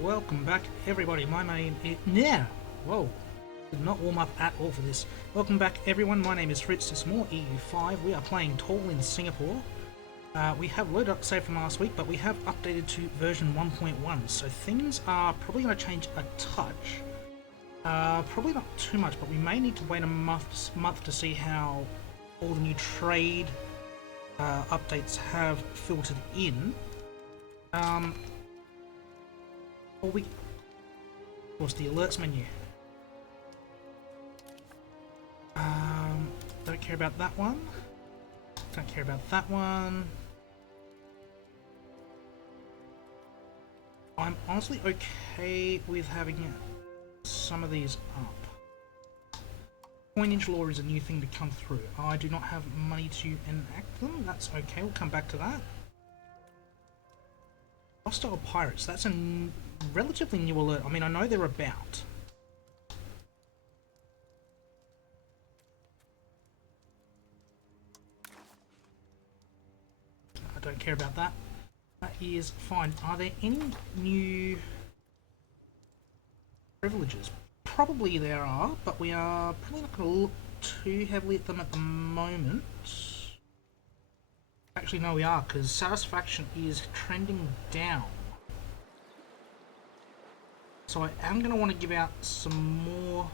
Welcome back, everybody. My name is... Yeah! Whoa. Did not warm up at all for this. Welcome back, everyone. My name is Fritz. It's more EU5. We are playing Tall in Singapore. We have loaded up save from last week, but we have updated to version 1.1. So things are probably going to change a touch. Probably not too much, but we may need to wait a month to see how all the new trade updates have filtered in. Or we... Of course, the alerts menu. Don't care about that one. Don't care about that one. I'm honestly okay with having some of these up. Coinage law is a new thing to come through. I do not have money to enact them. That's okay, we'll come back to that. Hostile pirates, that's a relatively new alert. I mean, I know they're about. I don't care about that. That is fine. Are there any new privileges? Probably there are, but we are probably not going to look too heavily at them at the moment. Actually, no, we are, because satisfaction is trending down. So I am going to want to give out some more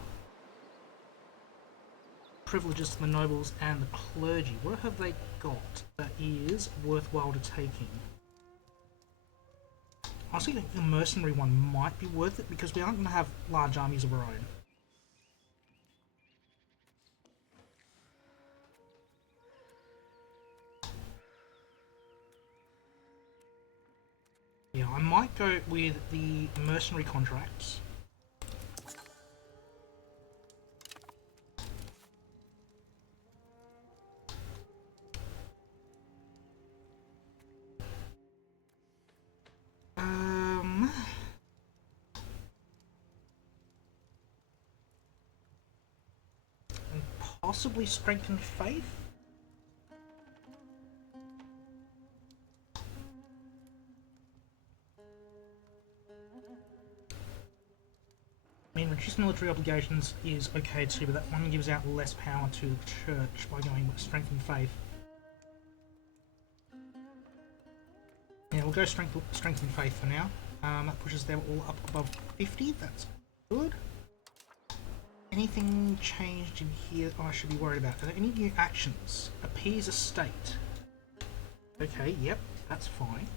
privileges to the nobles and the clergy. What have they got that is worthwhile to taking? I honestly think the mercenary one might be worth it because we aren't going to have large armies of our own. Yeah, I might go with the mercenary contracts. And possibly strengthen faith. I mean, reduced military obligations is okay too, but that one gives out less power to the church by going with strength and faith. Yeah, we'll go strength and faith for now. That pushes them all up above 50. That's good. Anything changed in here I should be worried about? Are there any new actions? Appease a state. Okay, yep, that's fine.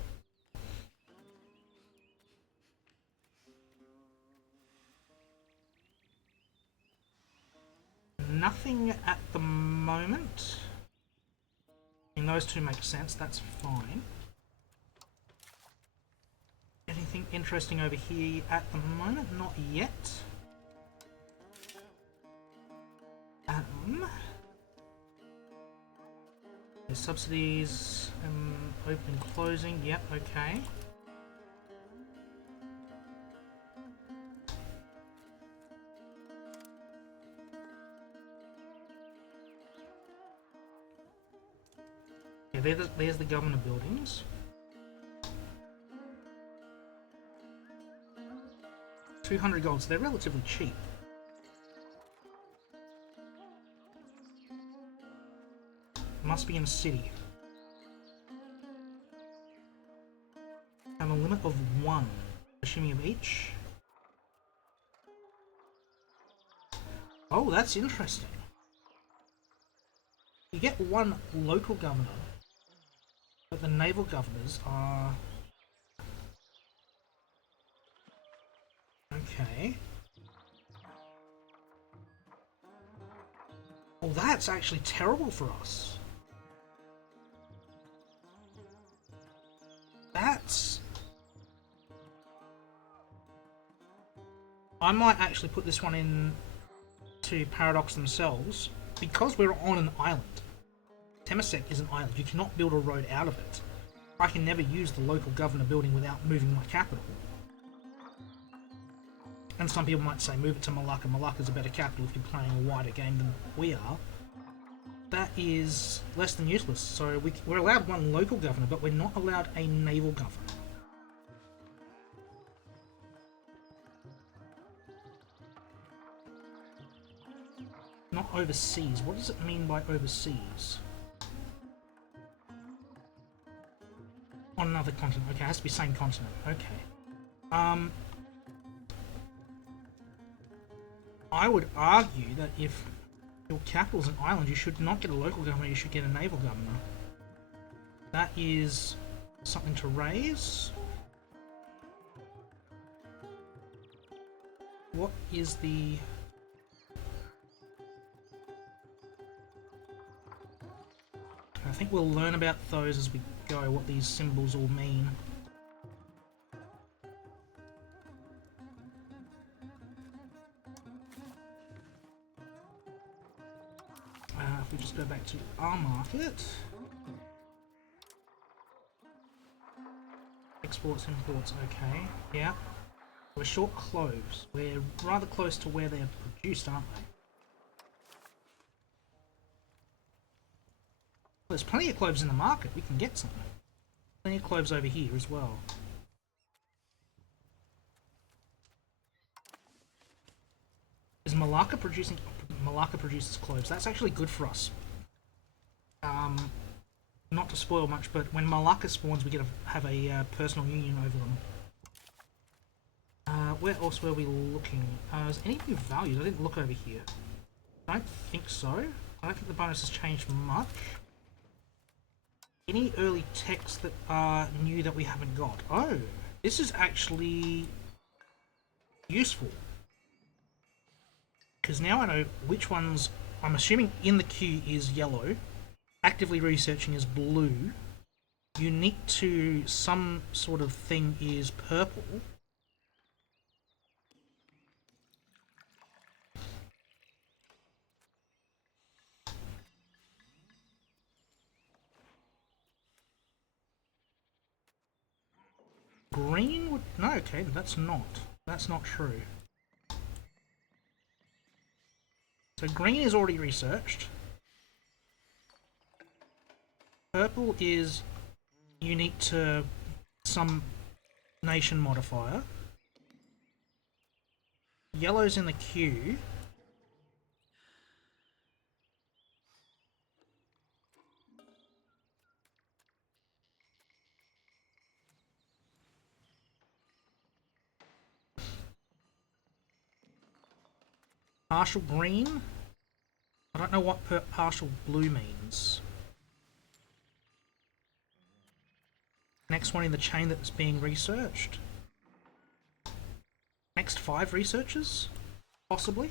Nothing at the moment. I mean, those two make sense, that's fine. Anything interesting over here at the moment? Not yet. There's subsidies, open and closing, yep, okay. Yeah, there's the government buildings. 200 gold, so they're relatively cheap. Must be in a city. Have a limit of 1, assuming of each. Oh, that's interesting. You get 1 local governor, but the naval governors are... Okay. Well, that's actually terrible for us. That's... I might actually put this one in to Paradox themselves, because we're on an island. Temasek is an island. You cannot build a road out of it. I can never use the local governor building without moving my capital. And some people might say move it to Malacca. Malacca's a better capital if you're playing a wider game than we are. That is less than useless. So we're allowed 1 local governor, but we're not allowed a naval governor. overseas. What does it mean by overseas? On another continent. Okay, it has to be same continent. Okay. I would argue that if your capital's an island, you should not get a local governor, you should get a naval governor. That is something to raise. What is the... I think we'll learn about those as we go, what these symbols all mean. If we just go back to our market. Exports, imports, okay, yeah. We're short cloves. We're rather close to where they're produced, aren't they? There's plenty of cloves in the market. We can get some. Plenty of cloves over here as well. Is Malacca producing... Malacca produces cloves. That's actually good for us. Not to spoil much, but when Malacca spawns, we get to have a personal union over them. Where else were we looking? Is anything valued? I didn't look over here. I don't think so. I don't think the bonus has changed much. Any early texts that are new that we haven't got? Oh, this is actually useful. Because now I know which ones... I'm assuming in the queue is yellow. Actively researching is blue. Unique to some sort of thing is purple. Green would... No, okay, that's not. That's not true. So green is already researched. Purple is unique to some nation modifier. Yellow's in the queue. Partial green? I don't know what partial blue means. Next one in the chain that's being researched. Next 5 researchers? Possibly?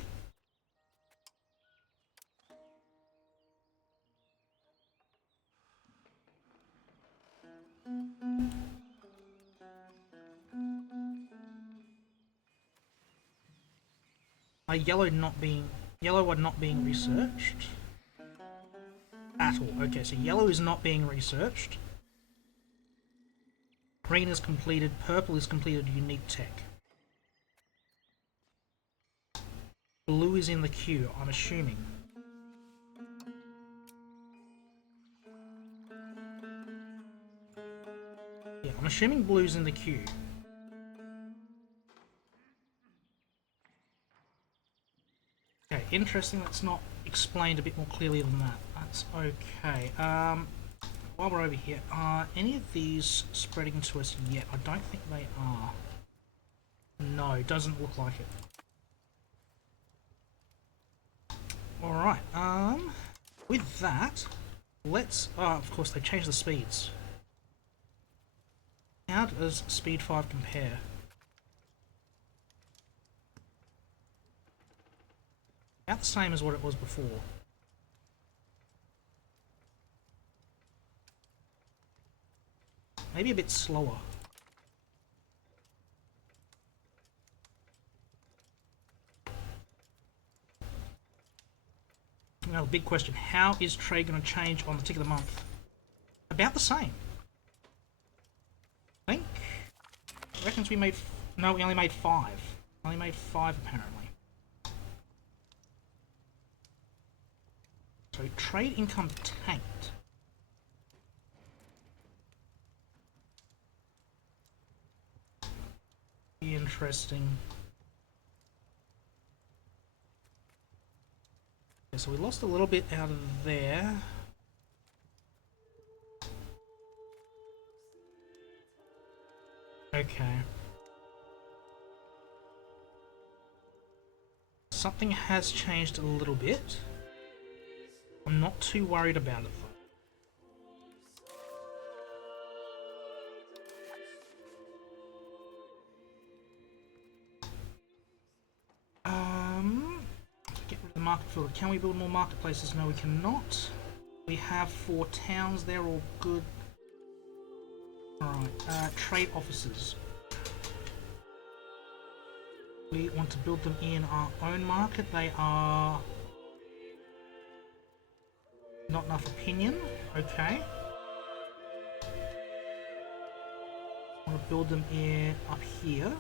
Yellow are not being researched at all. Okay, so yellow is not being researched. Green is completed. Purple is completed. Unique tech. Blue is in the queue, I'm assuming. Yeah, I'm assuming blue's in the queue. Okay, interesting. That's not explained a bit more clearly than that. That's okay. While we're over here, are any of these spreading to us yet? I don't think they are. No, doesn't look like it. Alright, with that, let's... Oh, of course, they changed the speeds. How does Speed 5 compare? About the same as what it was before. Maybe a bit slower. Now the big question, how is trade going to change on the tick of the month? About the same. I think. I reckon we made... No, we only made 5. Only made 5 apparently. So trade income tanked. Interesting. Okay, so we lost a little bit out of there. Okay. Something has changed a little bit. I'm not too worried about it though. Get rid of the market filter. Can we build more marketplaces? No, we cannot. We have 4 towns. They're all good. Alright, trade offices. We want to build them in our own market. They are not enough opinion. Okay. I want to build them in up here.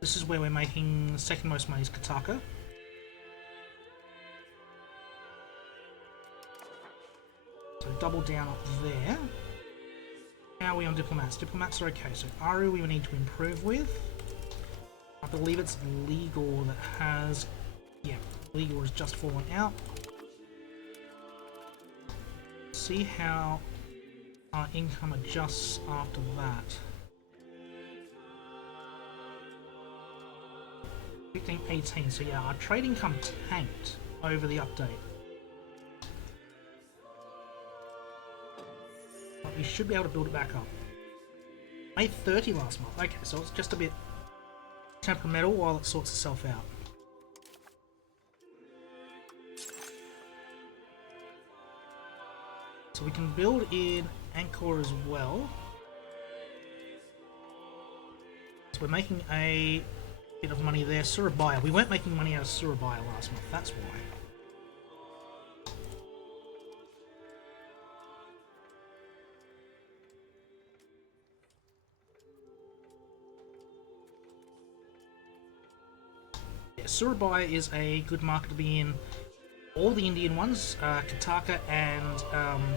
This is where we're making the second most money is Kataka. So double down up there. How are we on diplomats? Diplomats are okay. So Aru we need to improve with. I believe it's legal that has... Yeah, legal has just fallen out. See how our income adjusts after that. 15-18, so yeah, our trade income tanked over the update. But we should be able to build it back up. Made 30 last month, okay, so it's just a bit temperamental while it sorts itself out. So we can build in Angkor as well. So we're making a bit of money there. Surabaya. We weren't making money out of Surabaya last month, that's why. Yeah, Surabaya is a good market to be in. All the Indian ones, Kataka and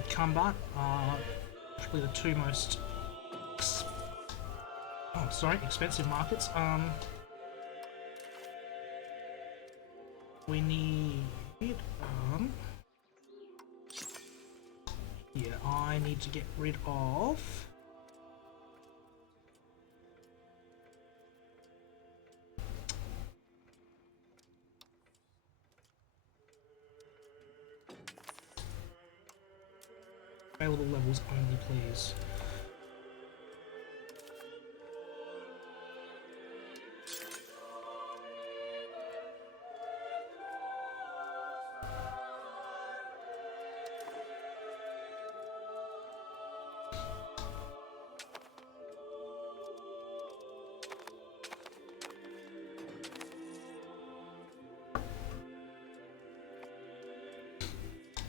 Kambat, are probably the two most expensive markets. We need... yeah, I need to get rid of... available levels only, please.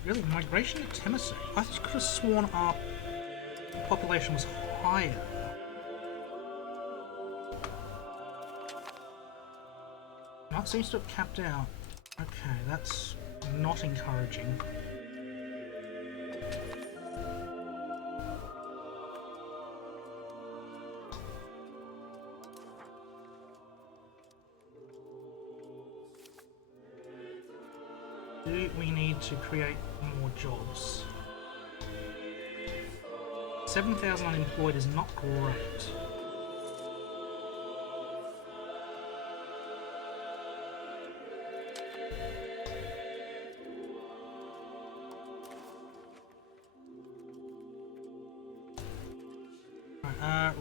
Really, migration to Tennessee? I could have sworn our population was higher. No, it seems to have capped out. Okay, that's not encouraging. Do we need to create more jobs? 7,000 unemployed is not great.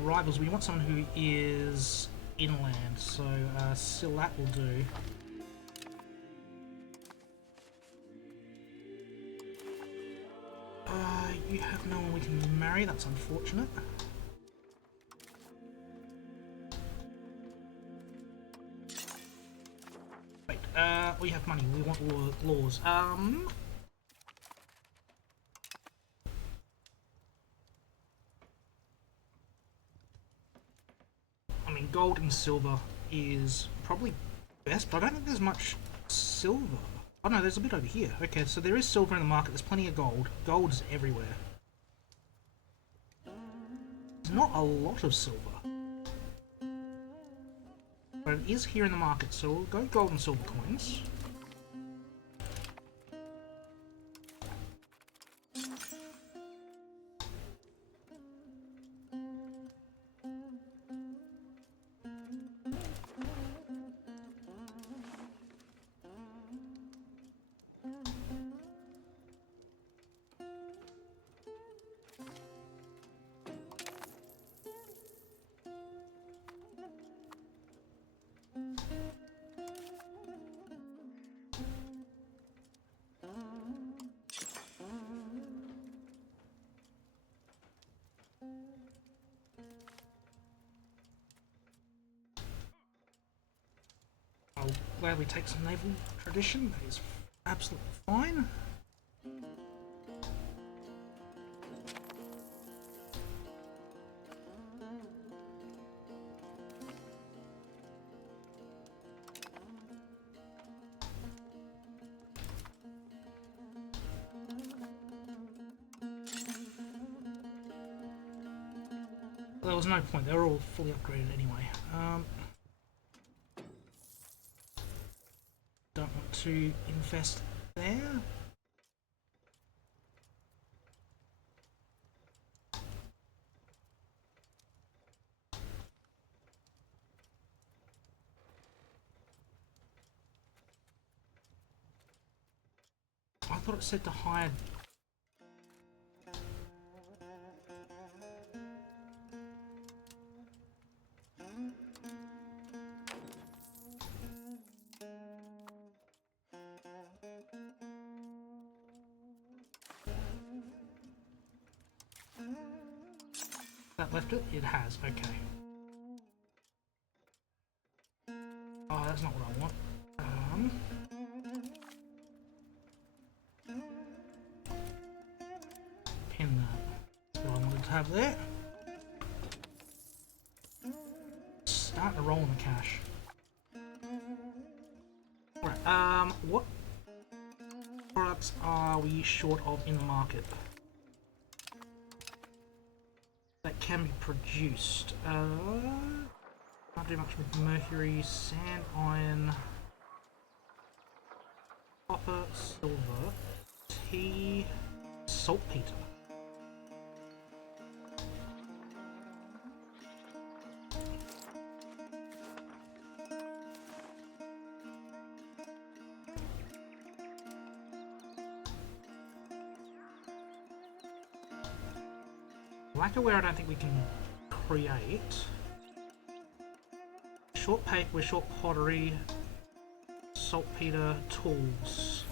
Rivals, we want someone who is inland, so Silat will do. You have no one we can marry, that's unfortunate. Wait, we have money, we want laws. I mean, gold and silver is probably best, but I don't think there's much silver. Oh no, there's a bit over here. Okay, so there is silver in the market, there's plenty of gold. Gold is everywhere. There's not a lot of silver. But it is here in the market, so we'll go gold and silver coins. I'll gladly take some naval tradition, that is absolutely fine. There was no point, they were all fully upgraded anyway. Don't want to invest there. I thought it said to hide. That left it? It has, okay. Oh, that's not what I want. Pin that. That's what I wanted to have there. Starting to roll in the cash. Right, what products are we short of in the market that can be produced? Can't do much with mercury, sand, iron, copper, silver, tea, saltpeter. Lacquerware I don't think we can create. Short paper, we're short pottery, saltpeter, tools.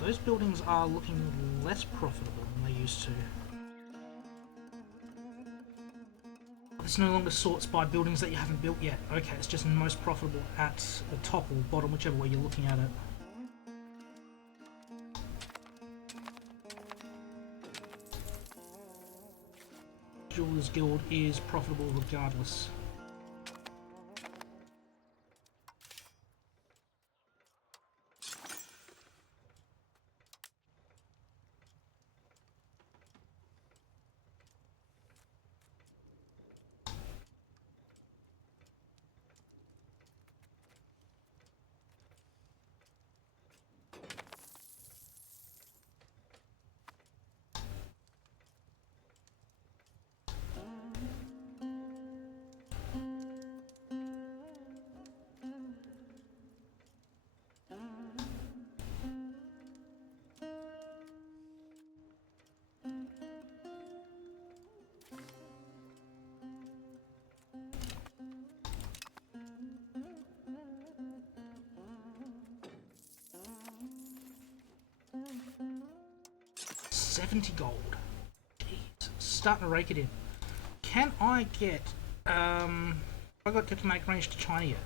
Those buildings are looking less profitable than they used to. This no longer sorts by buildings that you haven't built yet. Okay, it's just most profitable at the top or bottom, whichever way you're looking at it. Jewelers Guild is profitable regardless. $70 gold. Jesus. starting to rake it in. Can I get... have I got diplomatic range to China yet?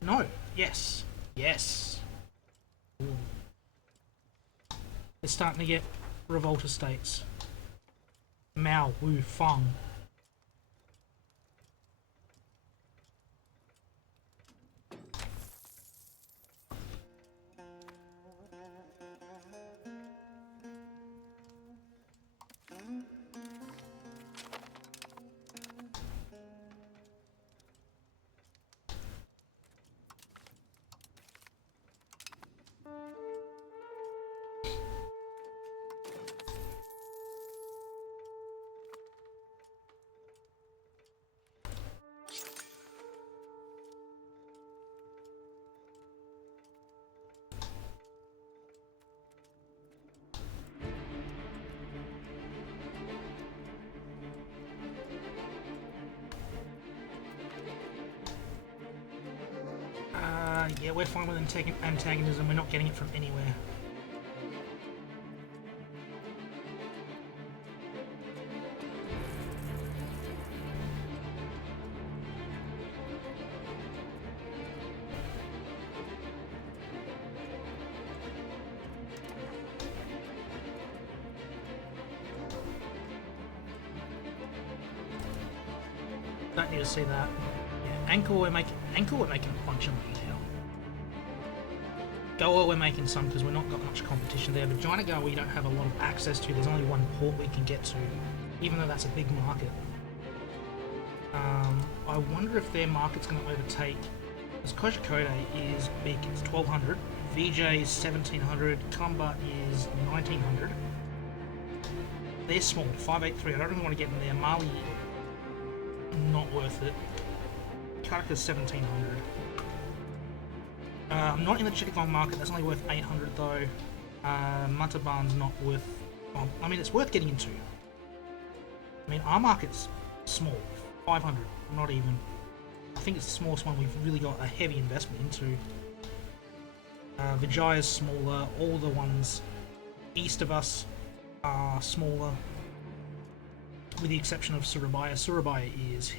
No. Yes. Yes. Ooh. They're starting to get revolta states. Mao, Wu, Fang. Yeah, we're fine with antagonism. We're not getting it from anywhere. Don't need to see that. Yeah, Angkor we're making a bunch of money now. Goa we're making some because we're not got much competition there, but China Goa we don't have a lot of access to. There's only one port we can get to, even though that's a big market. I wonder if their market's going to overtake, because Kozhikode is big, it's 1200, VJ is 1700, Kalambart is 1900. They're small, 583, I don't really want to get in there. Mali, not worth it. Karaka's 1700. I'm not in the Chittagong market, that's only worth 800 though. Mataban's not worth... Well, I mean, it's worth getting into. I mean, our market's small, 500, not even. I think it's the smallest one we've really got a heavy investment into. Vijaya's smaller, all the ones east of us are smaller, with the exception of Surabaya. Surabaya is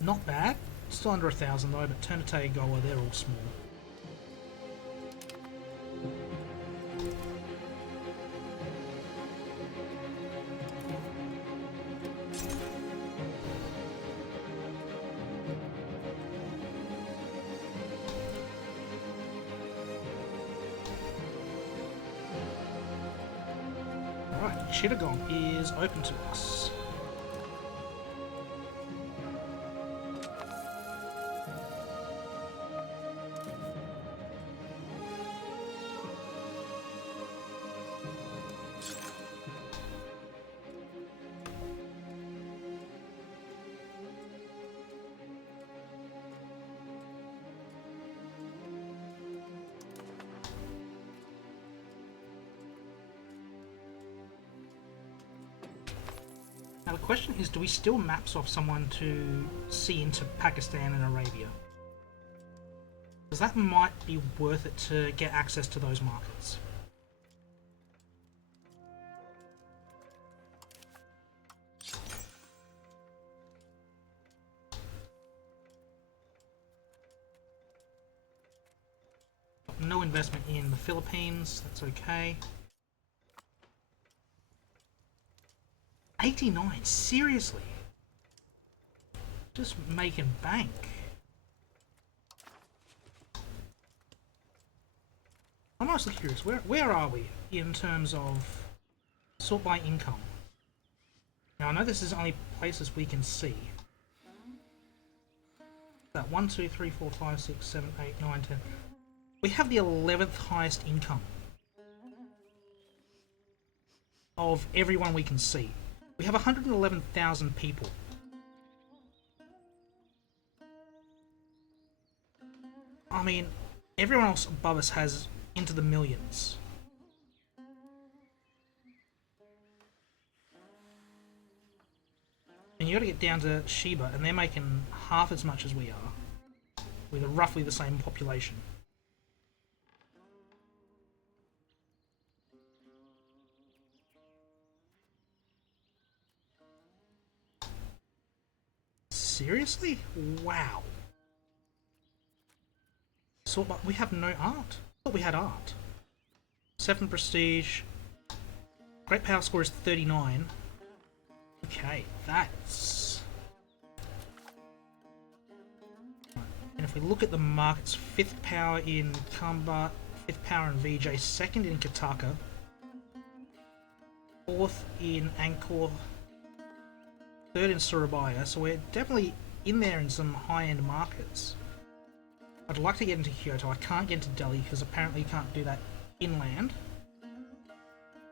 not bad, still under 1,000 though, but Ternate, Goa, they're all small. Alright, Chittagong is open to us. Now the question is, do we still maps off someone to see into Pakistan and Arabia? Because that might be worth it to get access to those markets. No investment in the Philippines, that's okay. 89, seriously? Just making bank. I'm honestly curious, where are we in terms of sort by income? Now I know this is only places we can see. That 1, 2, 3, 4, 5, 6, 7, 8, 9, 10. We have the 11th highest income of everyone we can see. We have 111,000 people. I mean, everyone else above us has into the millions. And you gotta get down to Sheba, and they're making half as much as we are, with roughly the same population. Seriously? Wow. So, but we have no art? I thought we had art. 7 prestige. Great power score is 39. Okay, that's... And if we look at the markets, 5th power in Kamba, 5th power in VJ, 2nd in Kataka, 4th in Angkor, 3rd in Surabaya, so we're definitely in there in some high-end markets. I'd like to get into Kyoto. I can't get into Delhi because apparently you can't do that inland.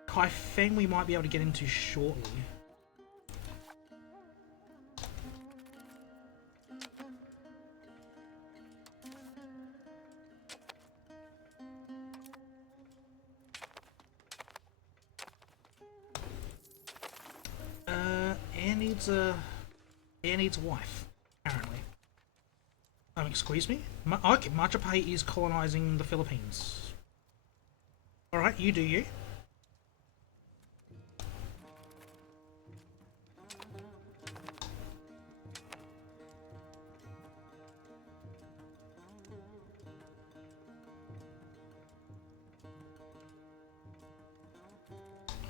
Kaifeng we might be able to get into shortly. Air needs a wife, apparently. Excuse me? Okay, Majapahit is colonizing the Philippines. Alright, you do you.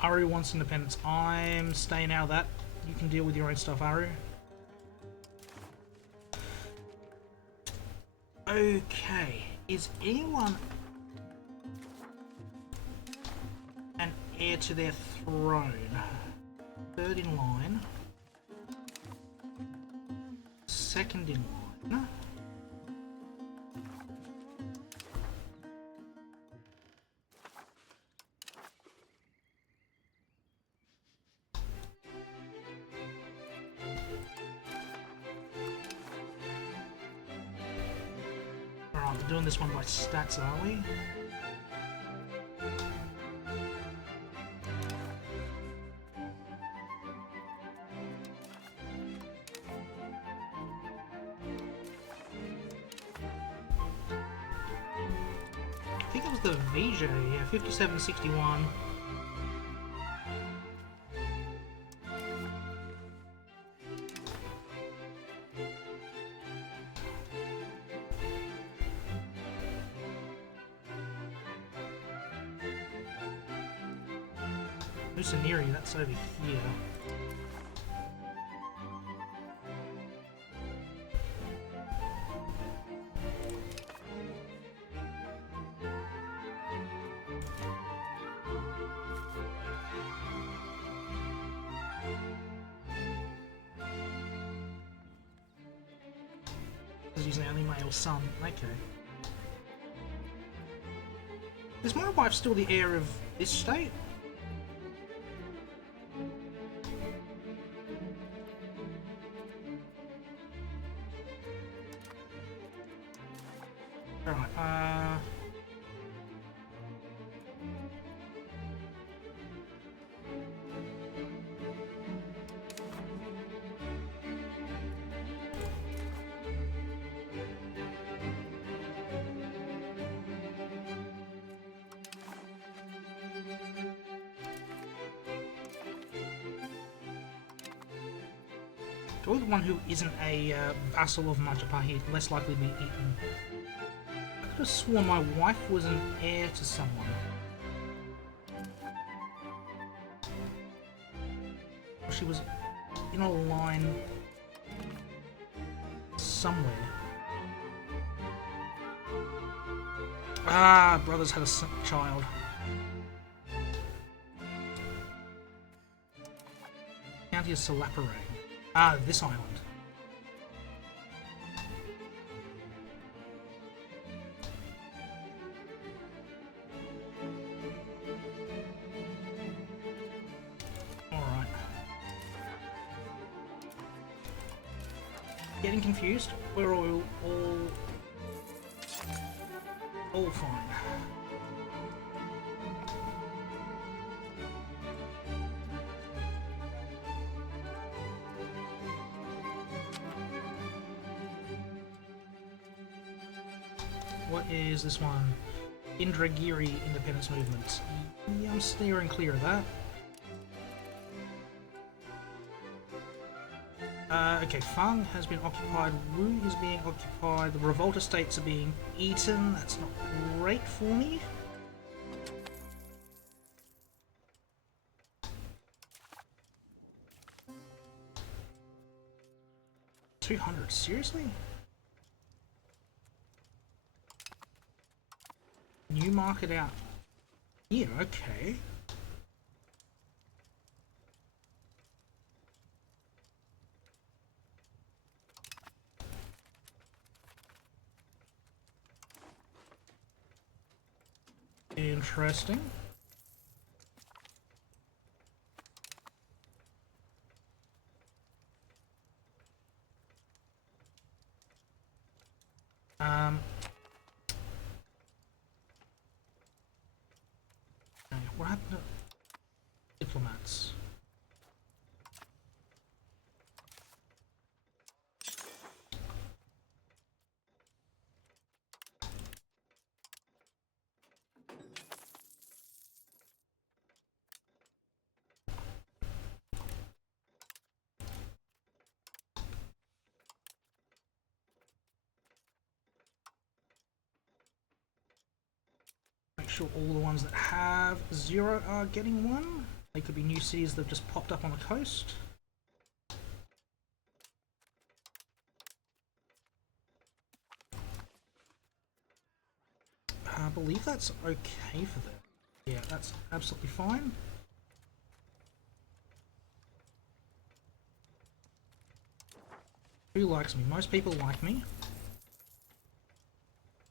Aru wants independence. I'm staying out of that. You can deal with your own stuff, Aru. Okay. Is anyone an heir to their throne? 3rd in line. 2nd in line. We're doing this one by stats, are we? I think it was the VJ, yeah, 5761. Nusaniri, that's over here. Because he's the only male son. Okay. Is my wife still the heir of this state? Alright, do the one who isn't a vassal of Majapahit less likely to be eaten? I could have sworn my wife was an heir to someone. Or she was in a line somewhere. Ah, brothers had a child. County of Salapare. Ah, this island. Alright. Getting confused? We're all fine. What is this one? Indragiri Independence Movement. Yeah, I'm steering clear of that. Okay, Fang has been occupied, Wu is being occupied, the revolt estates are being eaten, that's not great for me. $200, seriously? New market out here, okay. Interesting. Okay, what happened to diplomats? Make sure all the ones that have 0 are getting one. They could be new cities that have just popped up on the coast. I believe that's okay for them. Yeah, that's absolutely fine. Who likes me? Most people like me.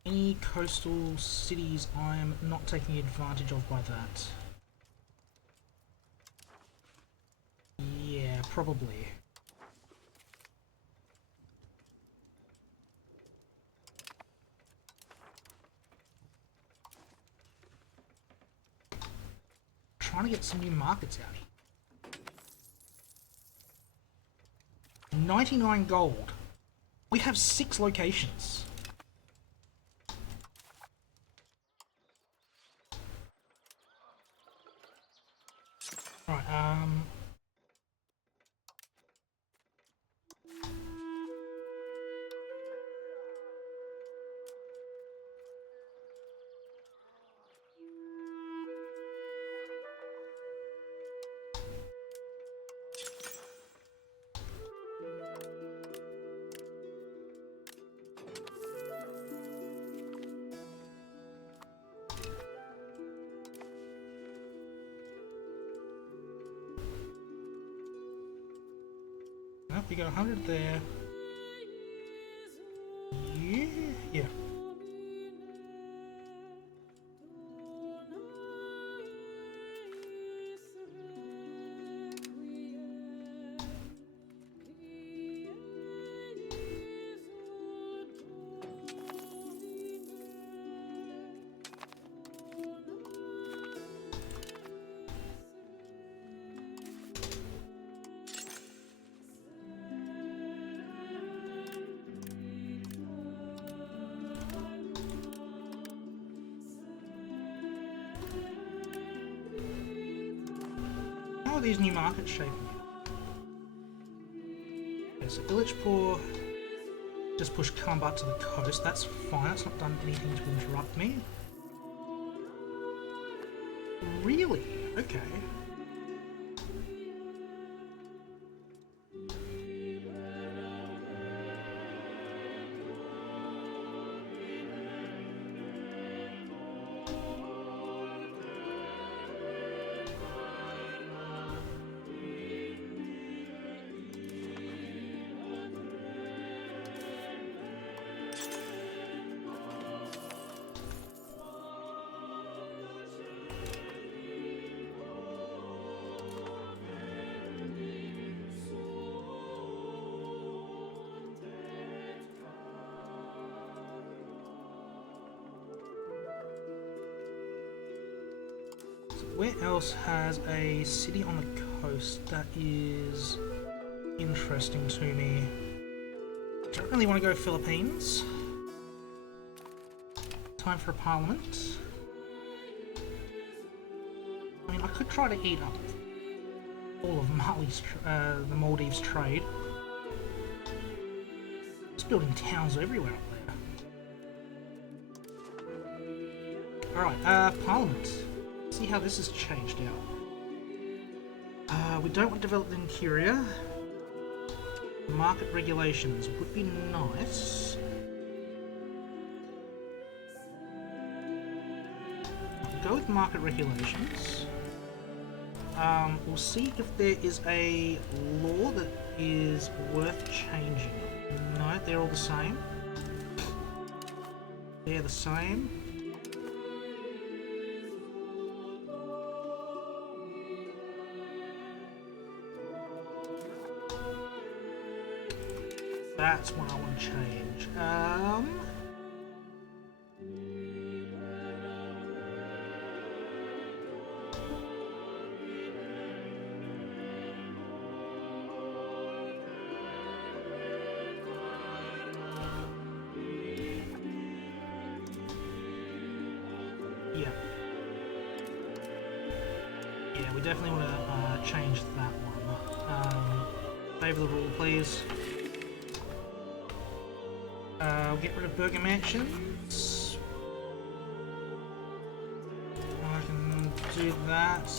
Any coastal cities I am not taking advantage of by that? Yeah, probably. Trying to get some new markets out here. 99 gold. We have 6 locations. Right, nope, we got 100 there. Yeah, yeah. How are these new markets shaping? Okay, so Illichpur just pushed Kambat to the coast. That's fine. That's not done anything to interrupt me. Really? Okay. Where else has a city on the coast that is interesting to me? Don't really want to go Philippines. Time for a parliament. I mean, I could try to eat up all of Mali's, the Maldives trade. It's building towns everywhere up there. Alright, Parliament. See how this has changed out. We don't want to develop the interior. Market regulations would be nice. Go with market regulations. We'll see if there is a law that is worth changing. No, they're all the same. They're the same. That's what I want to change. Yeah, we definitely want to change that one. Favour the rule, please. We'll get rid of Burger Mansions. I can do that.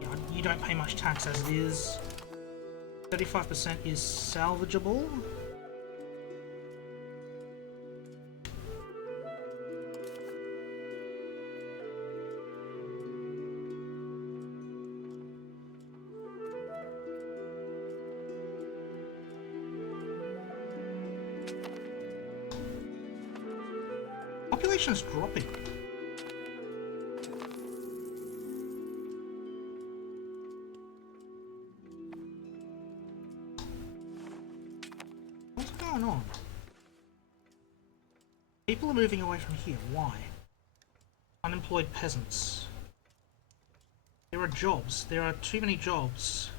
Yeah, you don't pay much tax as it is. 35% is salvageable. Population's dropping. What's going on? People are moving away from here. Why? Unemployed peasants. There are jobs. There are too many jobs.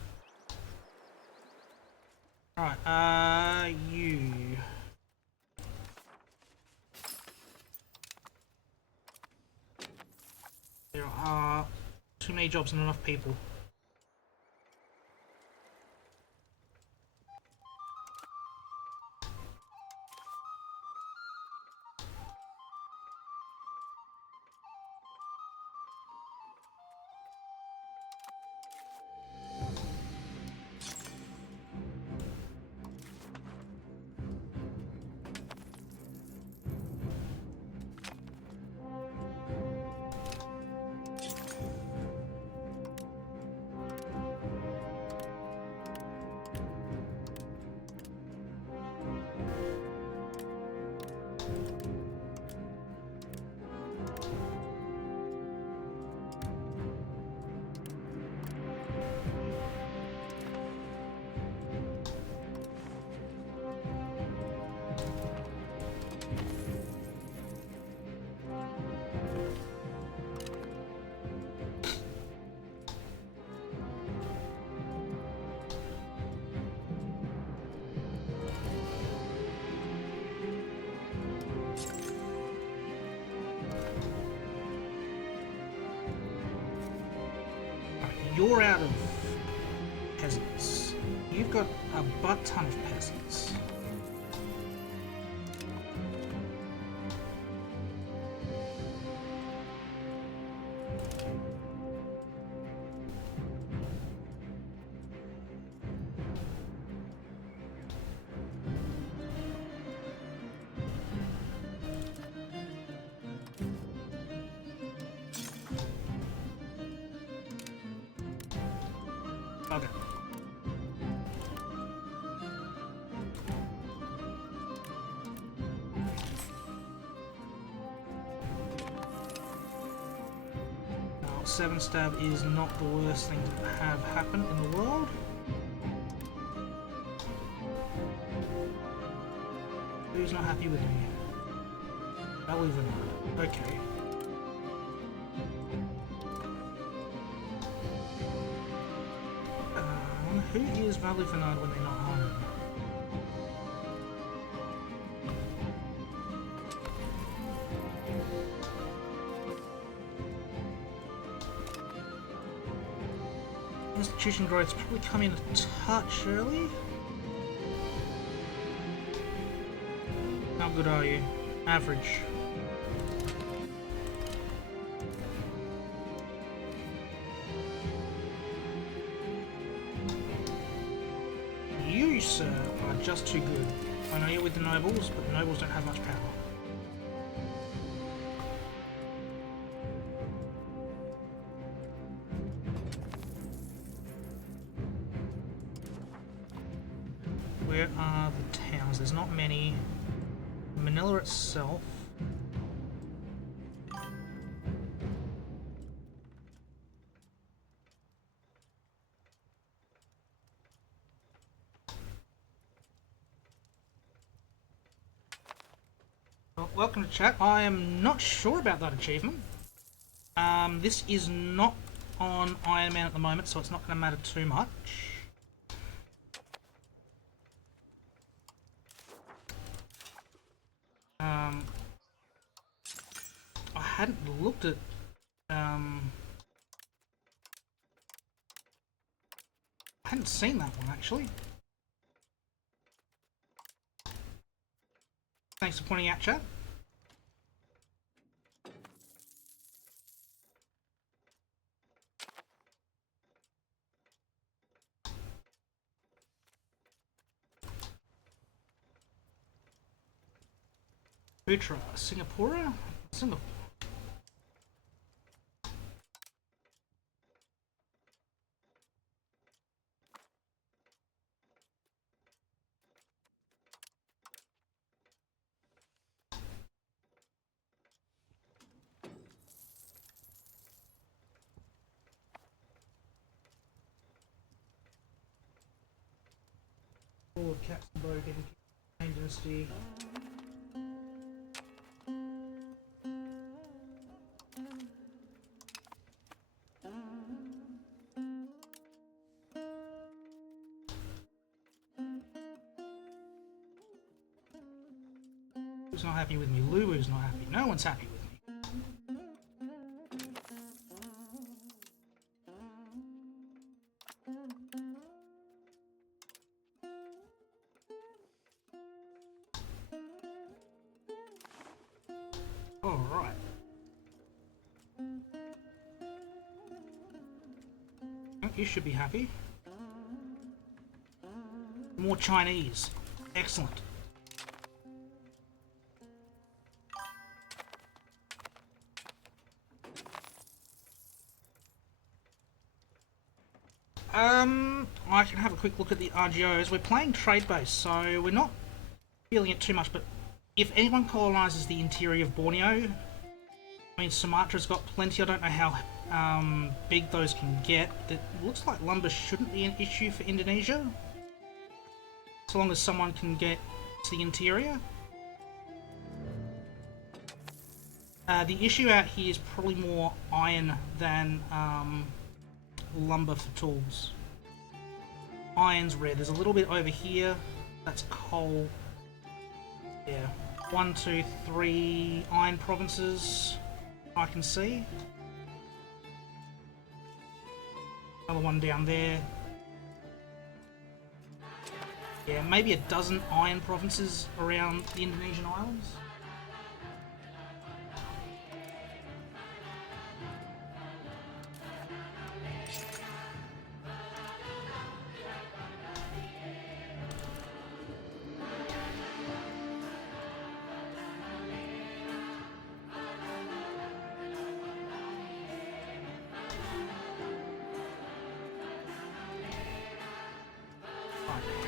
Alright, you... There are too many jobs and enough people. You're out of peasants. You've got a butt ton of peasants. Okay. Now, 7 stab is not the worst thing to have happen in the world. Who's not happy with me? I'll leave them out. Okay. Who is Malufinard when they're not home? Institution growth's probably come in a touch early. good are you? Average. You, sir, are just too good. I know you're with the nobles, but the nobles don't have much power. Where are the towns? There's not many. Manila itself. Well, welcome to chat. I am not sure about that achievement. This is not on Iron Man at the moment, so it's not going to matter too much. I hadn't looked at I hadn't seen that one actually. Thanks for pointing out, chat. Putra, Singapore? Singapore. Oh, Katzenberg getting Dynasty. Who's not happy with me? Lulu's not happy. No one's happy with me. Alright. You should be happy. More Chinese. Excellent. I can have a quick look at the RGOs. We're playing trade-based, so we're not feeling it too much, but if anyone colonises the interior of Borneo, I mean, Sumatra's got plenty. I don't know how big those can get. It looks like lumber shouldn't be an issue for Indonesia, so long as someone can get to the interior. The issue out here is probably more iron than lumber for tools. Iron's rare. There's a little bit over here. That's coal. Yeah. 1, 2, 3 iron provinces I can see. Another one down there. Yeah, maybe a dozen iron provinces around the Indonesian islands.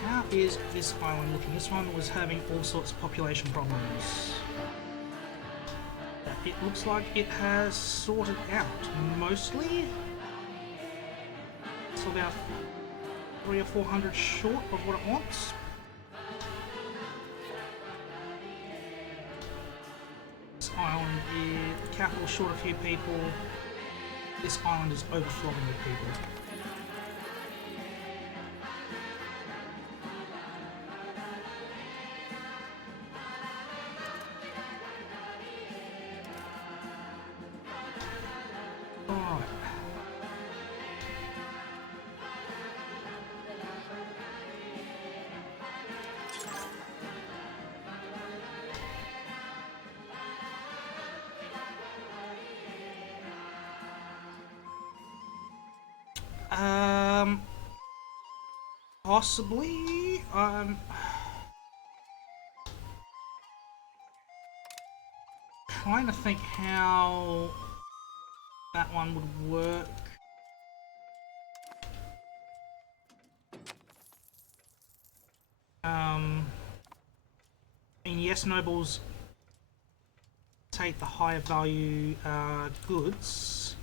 How is this island looking? This one was having all sorts of population problems. It looks like it has sorted out mostly. It's about 300 or 400 short of what it wants. This island is the capital short a few people. This island is overflowing with people. Possibly. Trying to think how that one would work. I mean, yes, nobles take the higher value goods.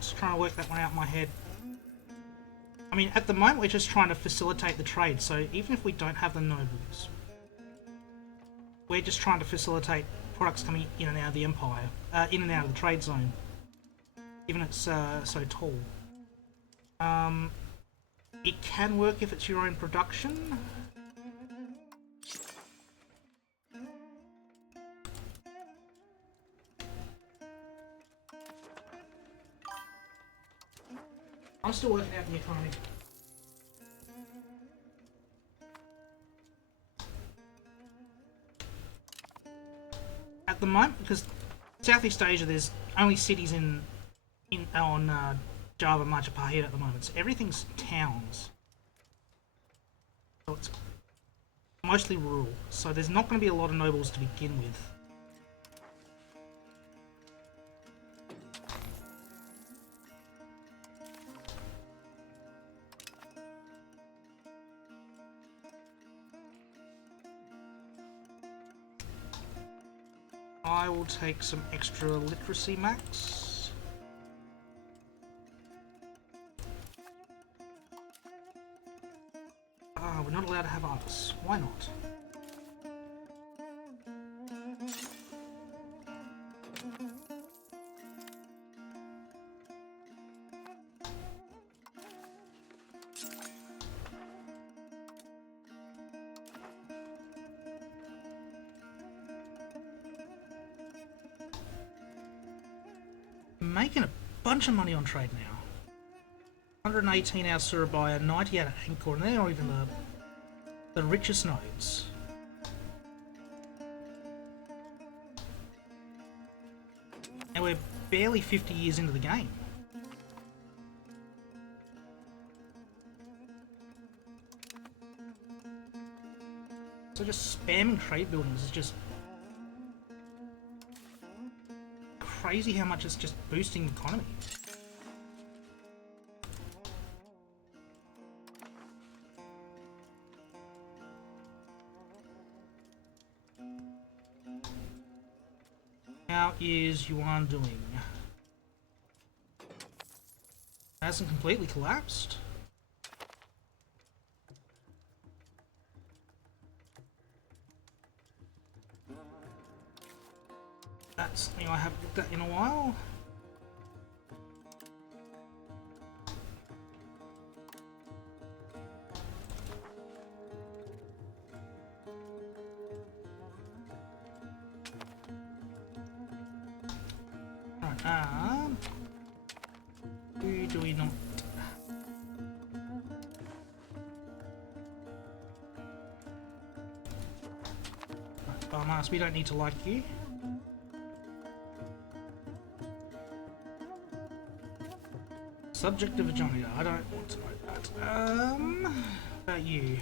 Just trying to work that one out in my head. I mean, at the moment we're just trying to facilitate the trade, so even if we don't have the nobles, we're just trying to facilitate products coming in and out of the empire, in and out of the trade zone, even it's so tall. It can work if it's your own production. I'm still working out the economy. At the moment, because Southeast Asia, there's only cities on Java Majapahit at the moment, so everything's towns. So it's mostly rural, so there's not going to be a lot of nobles to begin with. I will take some extra literacy max. We're not allowed to have artists. Why not? Making a bunch of money on trade now. 118 out of Surabaya, 90 out of Angkor, and they're not even the richest nodes. And we're barely 50 years into the game. So just spamming trade buildings is just crazy how much it's just boosting the economy. How is Yuan doing? Hasn't completely collapsed. That's something I haven't looked at in a while. Right, who do we not? Right, Barmas, we don't need to like you. Subject of vagina. I don't want to know that. About you.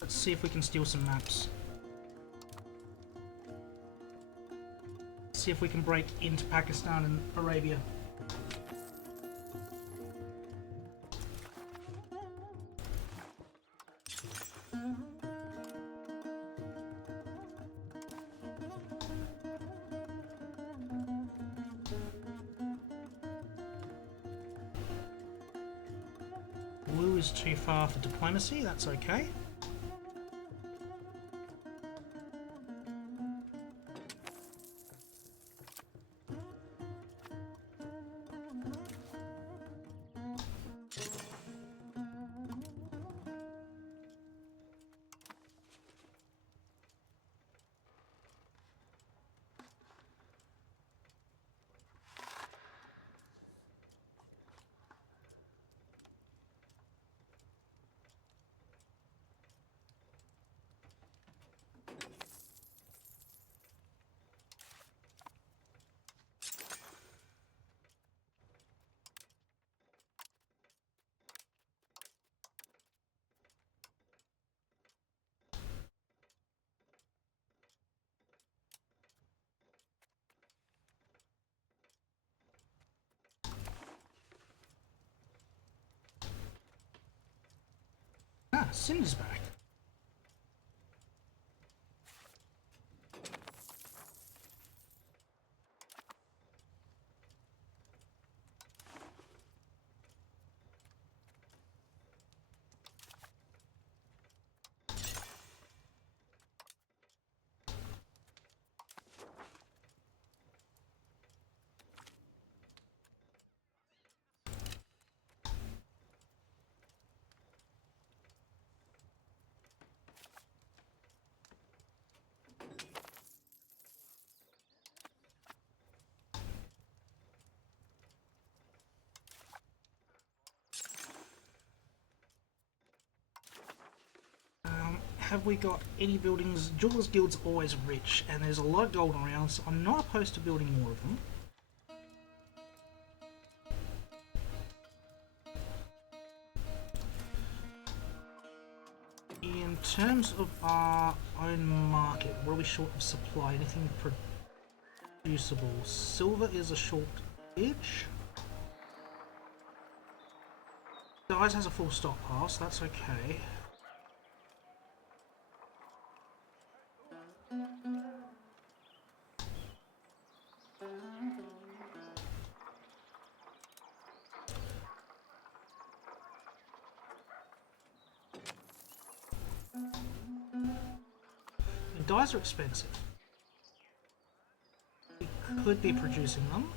Let's see if we can steal some maps. See if we can break into Pakistan and Arabia. Blue is too far for diplomacy, that's okay. Cindy's back. Have we got any buildings? Jewelers Guild's always rich, and there's a lot of gold around, so I'm not opposed to building more of them. In terms of our own market, what are we short of supply? Anything producible? Silver is a shortage. Dyes has a full stockpile, so that's okay. Dyes are expensive. We could be producing them.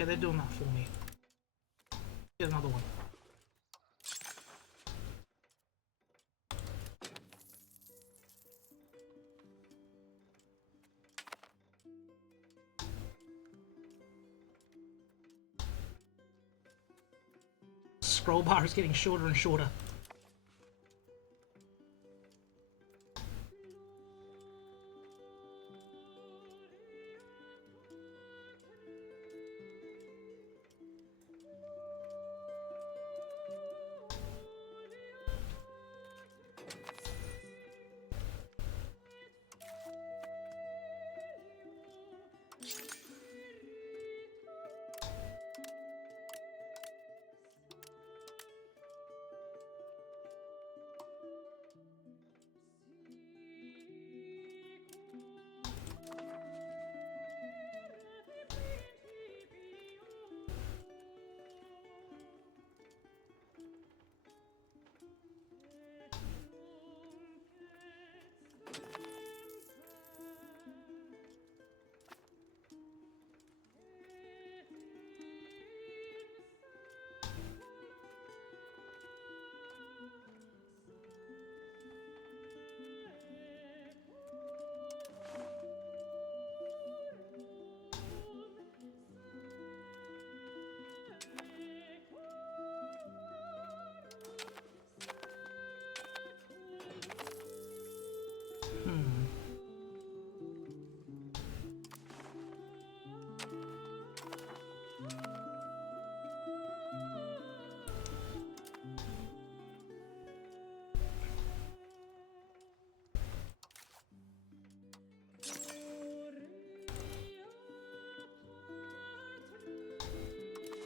Okay, they're doing that for me. Get another one. Scroll bar is getting shorter and shorter.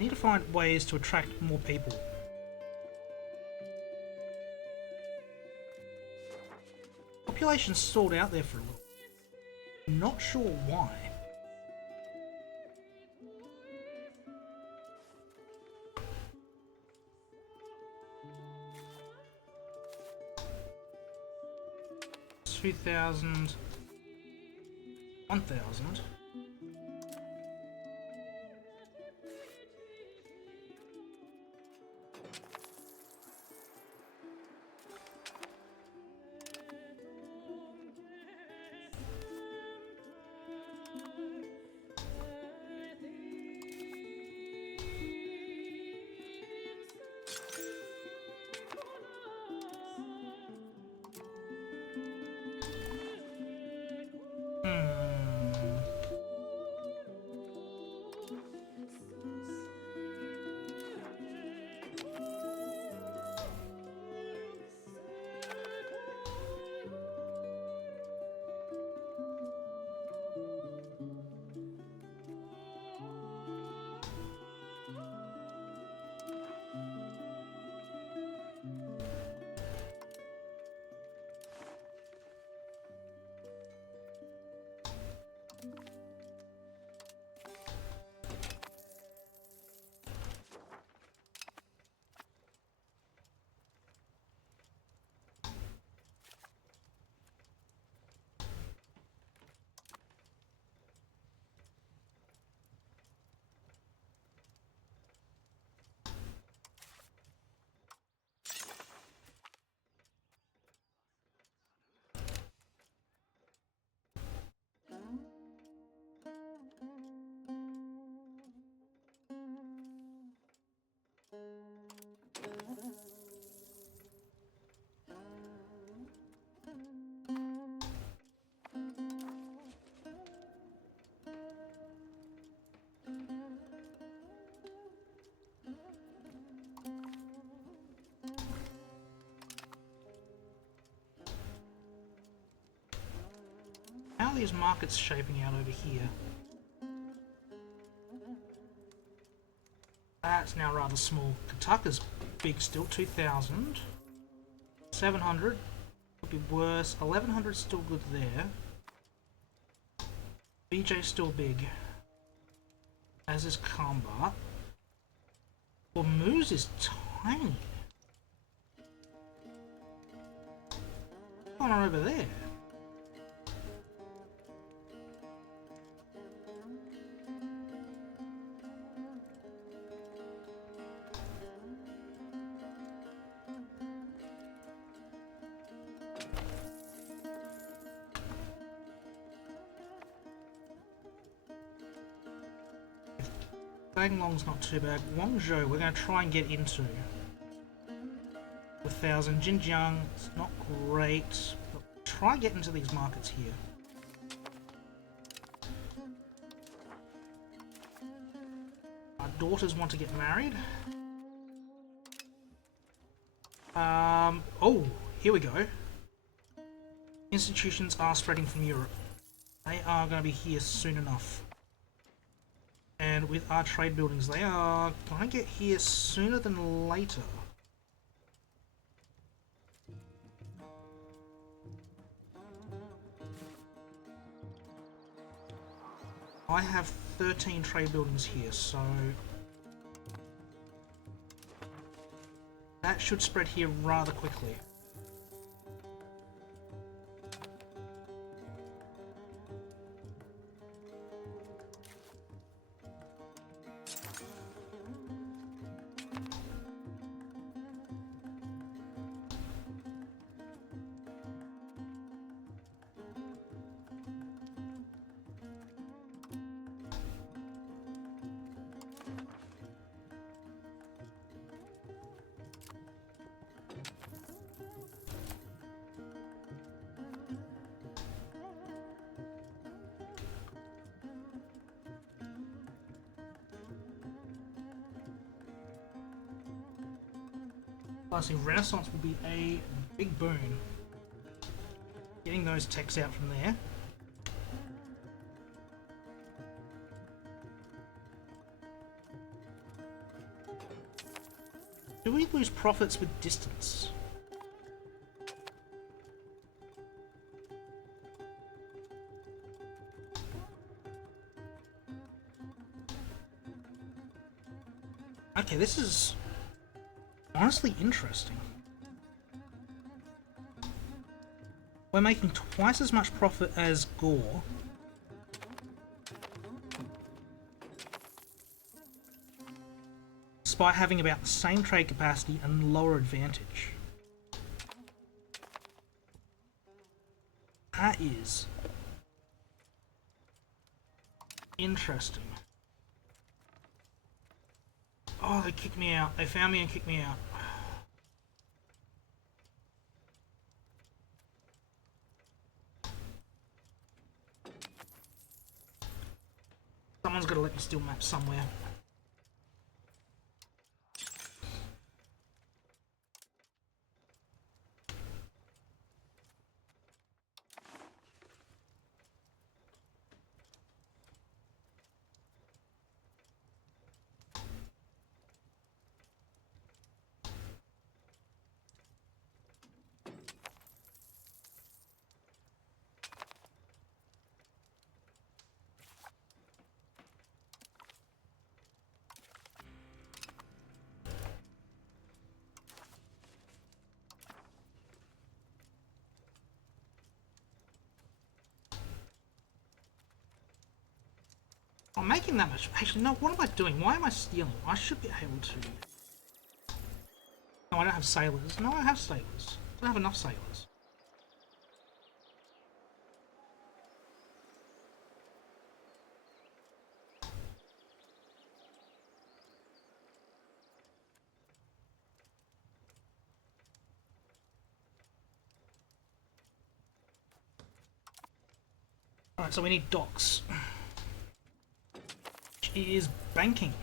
I need to find ways to attract more people. Population's stalled out there for a little. Not sure why. $2,000, $1,000. How are these markets shaping out over here? That's now rather small. Kataka's big still, 2,000. 700 could be worse. 1,100 still good there. BJ's still big, as is Kambat. Moose is tiny. What's going on over there? Banglong's not too bad. Guangzhou we're going to try and get into. 1,000. Xinjiang, it's not great. But try get into these markets here. Our daughters want to get married. Oh, here we go. Institutions are spreading from Europe. They are going to be here soon enough. And with our trade buildings, they are going to get here sooner than later. I have 13 trade buildings here, so that should spread here rather quickly. Lastly, Renaissance will be a big boon. Getting those techs out from there. Do we lose profits with distance? Okay, this is honestly interesting. We're making twice as much profit as Gore. Despite having about the same trade capacity and lower advantage. That is interesting. Oh, they kicked me out. They found me and kicked me out. Someone's got to let me steal maps somewhere. I'm making that much. Actually, no, what am I doing? Why am I stealing? I should be able to. No, I don't have sailors. No, I have sailors. I don't have enough sailors. Alright, so we need docks. Which is banking.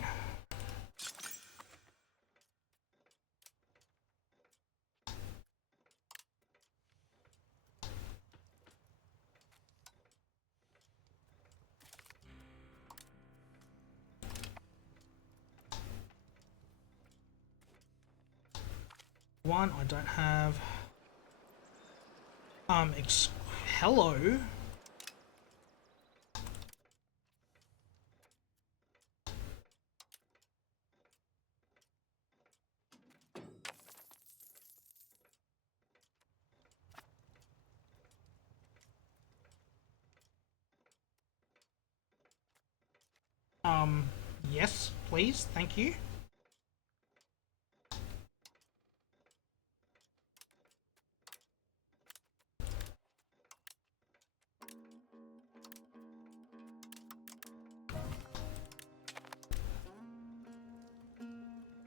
One, I don't have. Hello? Yes, please, thank you.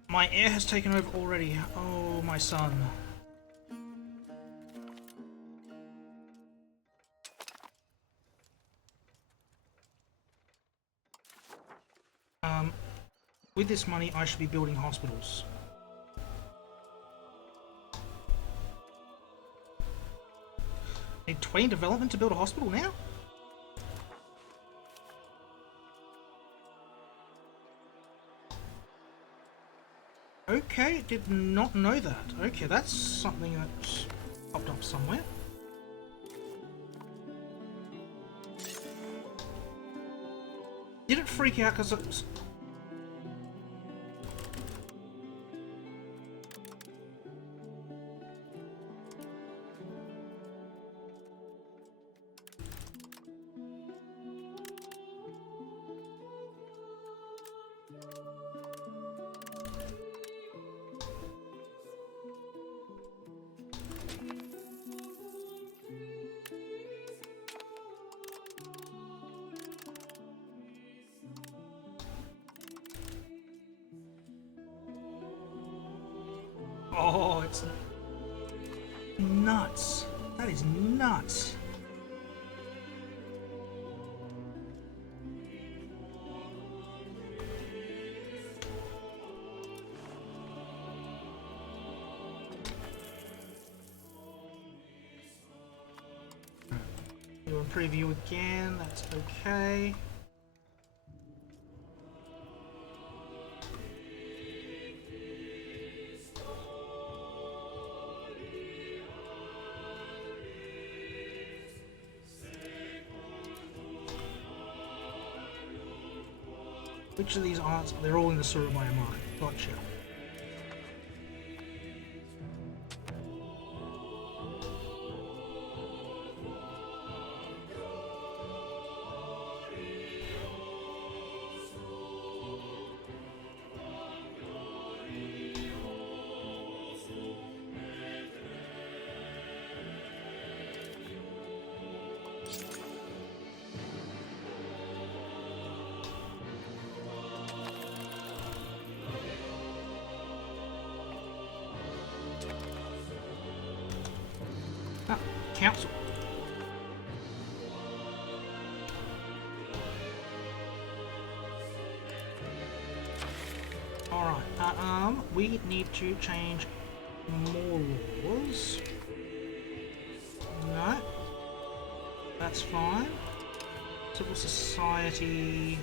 My heir has taken over already. Oh, my son. With this money, I should be building hospitals. Need 20 development to build a hospital now? Okay, did not know that. Okay, that's something that's popped up somewhere. Did it freak out because it's... Oh, it's nuts. That is nuts. Do a preview again, that's okay. Which of these aren't? They're all in the Surabaya market. Gotcha. Ah, council. Alright, we need to change more laws. No. That's fine. Civil society...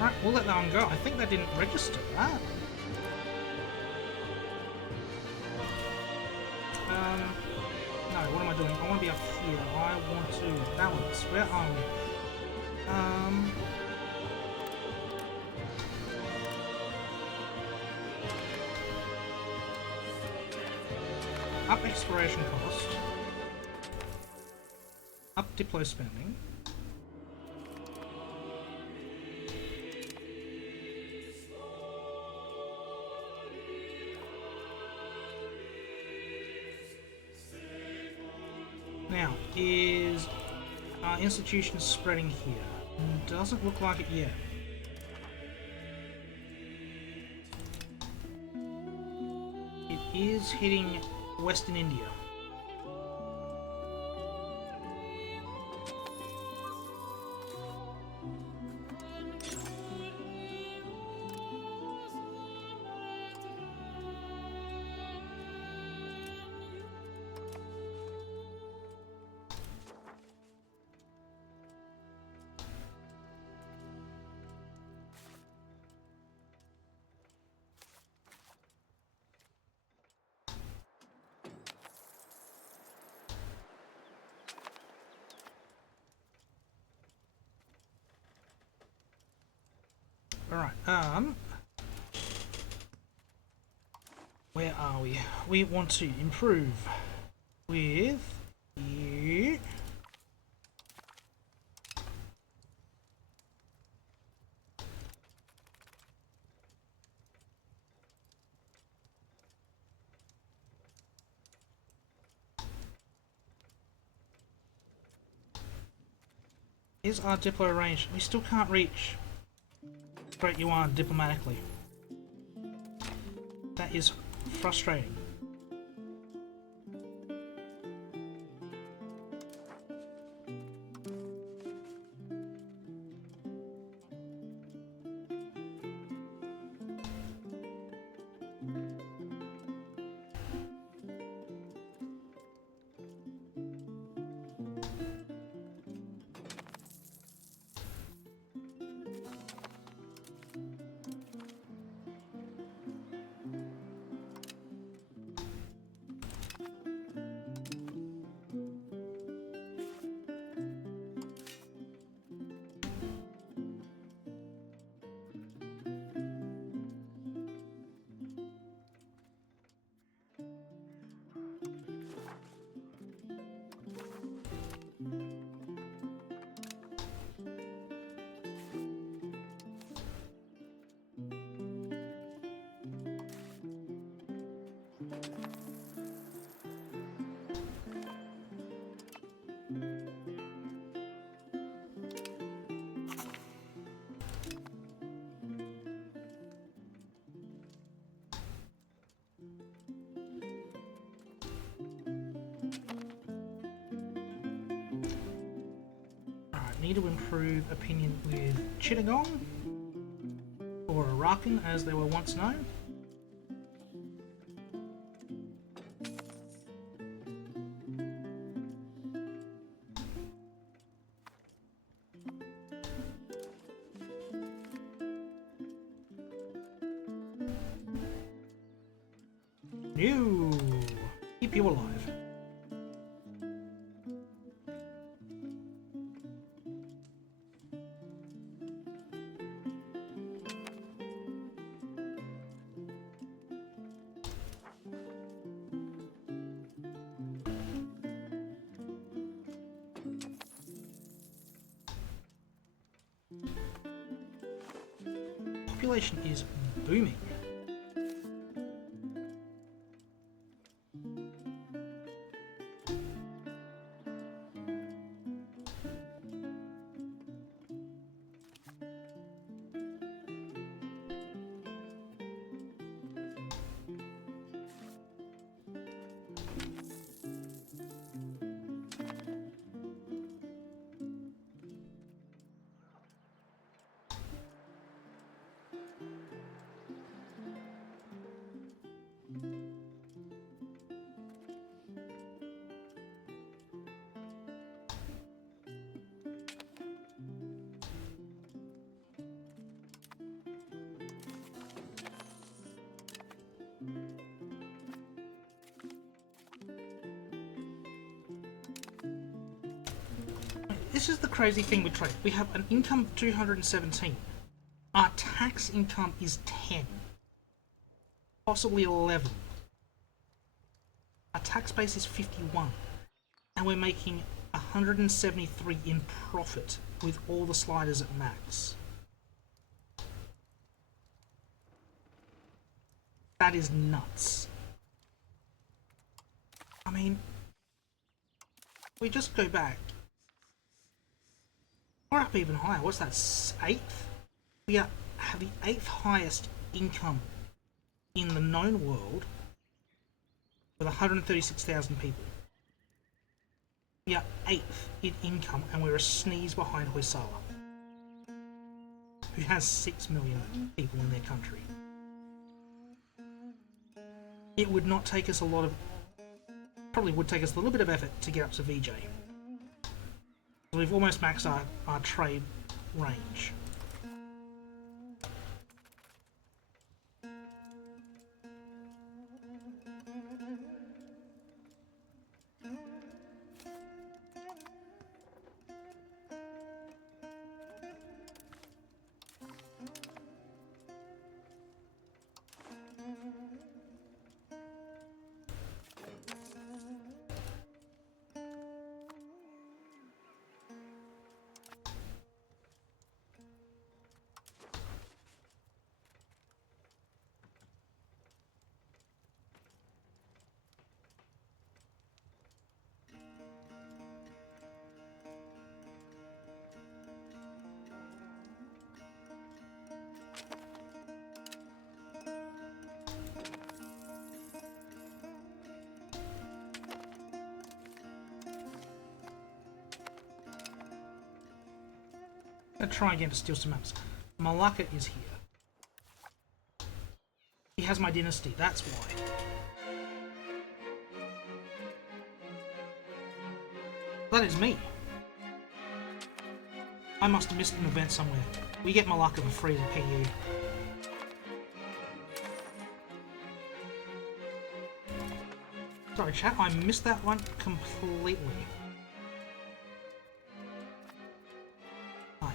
Right, we'll let that one go. I think that didn't register that. No, what am I doing? I want to be up here. I want to balance. Where are we? Up exploration cost. Up diplo spending. Now, is our institution spreading here? Doesn't look like it yet. It is hitting Western India. Alright, where are we? We want to improve with you. Is our diplo range? We still can't reach Great Yuan diplomatically. That is frustrating. Need to improve opinion with Chittagong, or Arakan as they were once known. No! Keep you alive. Population is booming. This is the crazy thing with trade. We have an income of 217. Our tax income is 10. Possibly 11. Our tax base is 51. And we're making 173 in profit with all the sliders at max. That is nuts. I mean, we just go back. We're up even higher. What's that? 8th? We have the 8th highest income in the known world with 136,000 people. We are 8th in income and we're a sneeze behind Hoysala, who has 6 million people in their country. It would not take us a lot of... Probably would take us a little bit of effort to get up to VJ. We've almost maxed our trade range. I'm gonna try again to steal some maps. Malacca is here. He has my dynasty, that's why. That is me. I must have missed an event somewhere. We get Malacca for free as a PU. Sorry chat, I missed that one completely.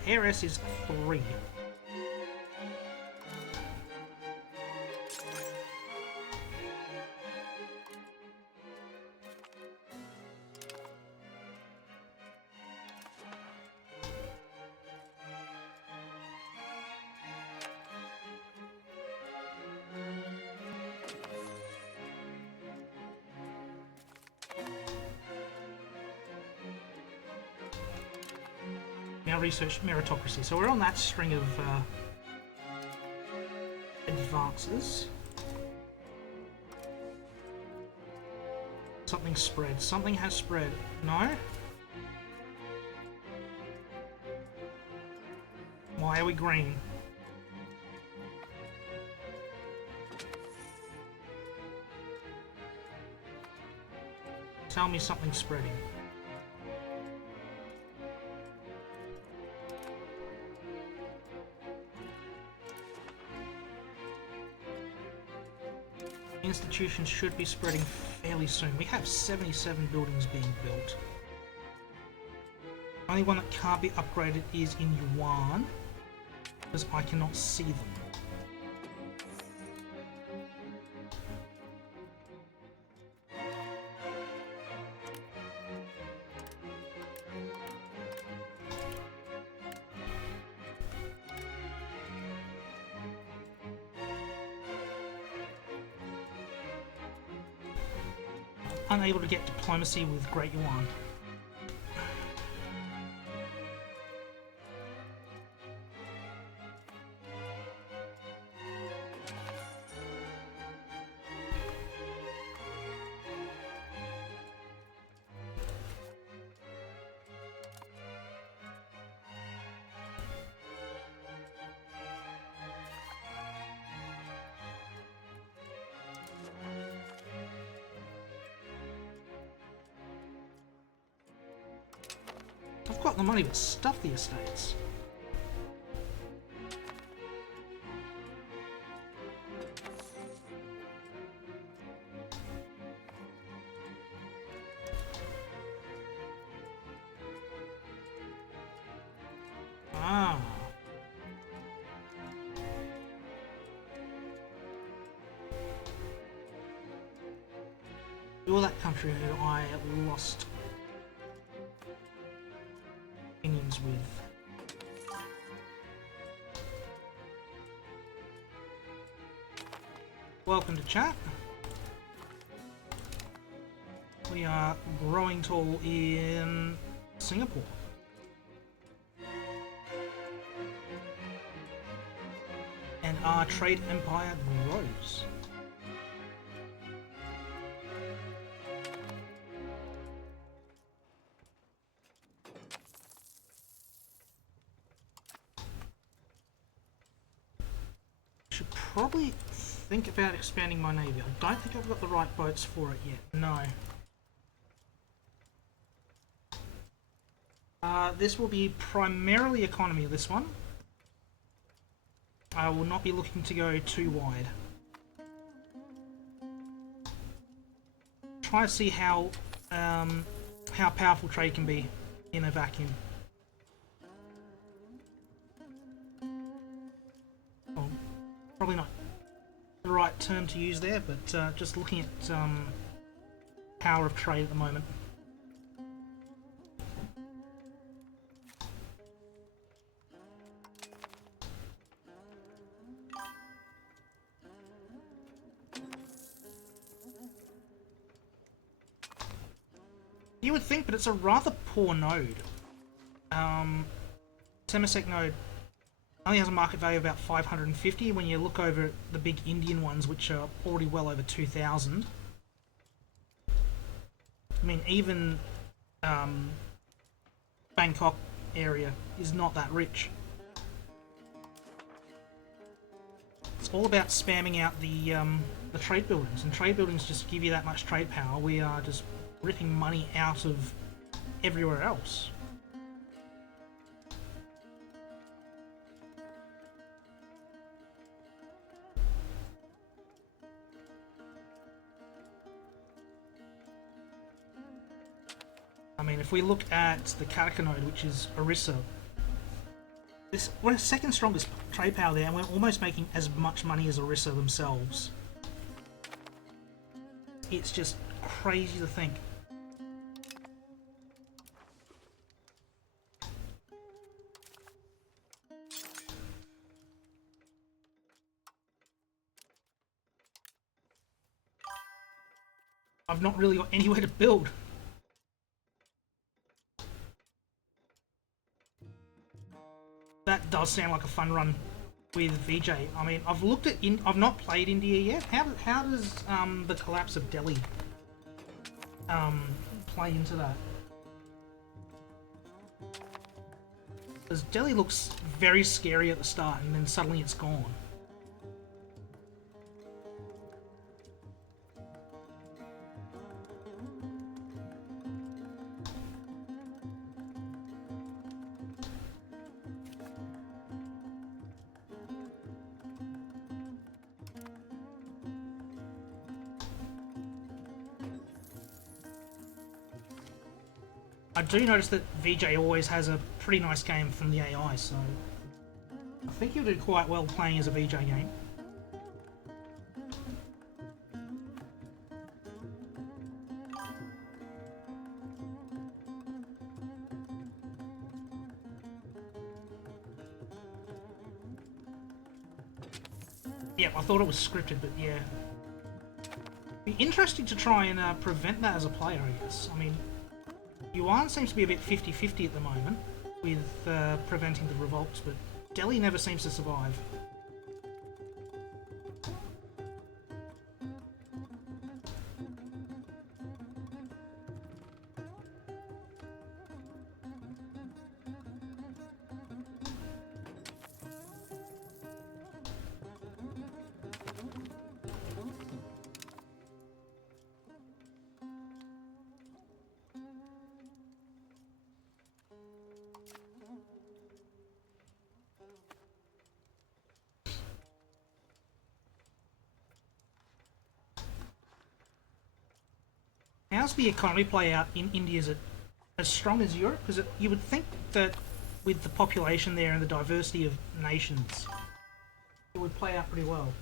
ARS is 3. Now research meritocracy. So we're on that string of advances. Something spread. Something has spread. No? Why are we green? Tell me something's spreading. Institutions should be spreading fairly soon. We have 77 buildings being built. The only one that can't be upgraded is in Yuan, because I cannot see them. Unable to get diplomacy with Great Yuan. I've got the money, but stuff the estates. Ah. You're that country who I lost opinions with. Welcome to chat. We are growing tall in Singapore. And our trade empire grows. Should probably think about expanding my navy. I don't think I've got the right boats for it yet. No. This will be primarily economy, this one. I will not be looking to go too wide. Try to see how powerful trade can be in a vacuum. Oh, probably not the right term to use there, but just looking at power of trade at the moment. You would think, but it's a rather poor node. Temasek node only has a market value of about 550 when you look over at the big Indian ones, which are already well over 2,000. I mean, even Bangkok area is not that rich. It's all about spamming out the trade buildings, and trade buildings just give you that much trade power. We are just ripping money out of everywhere else. I mean, if we look at the Kataka node, which is Orissa, we're second strongest trade power there, and we're almost making as much money as Orissa themselves. It's just crazy to think. I've not really got anywhere to build. That does sound like a fun run with VJ. I mean, I've looked at I've not played India yet. How does the collapse of Delhi play into that? Because Delhi looks very scary at the start, and then suddenly it's gone. I do notice that VJ always has a pretty nice game from the AI, so I think he'll do quite well playing as a VJ game. Yeah, I thought it was scripted, but yeah. Be interesting to try and prevent that as a player, I guess. I mean, Yuan seems to be a bit 50-50 at the moment with preventing the revolts, but Delhi never seems to survive. How's the economy play out in India? Is it as strong as Europe? Because you would think that with the population there and the diversity of nations, it would play out pretty well.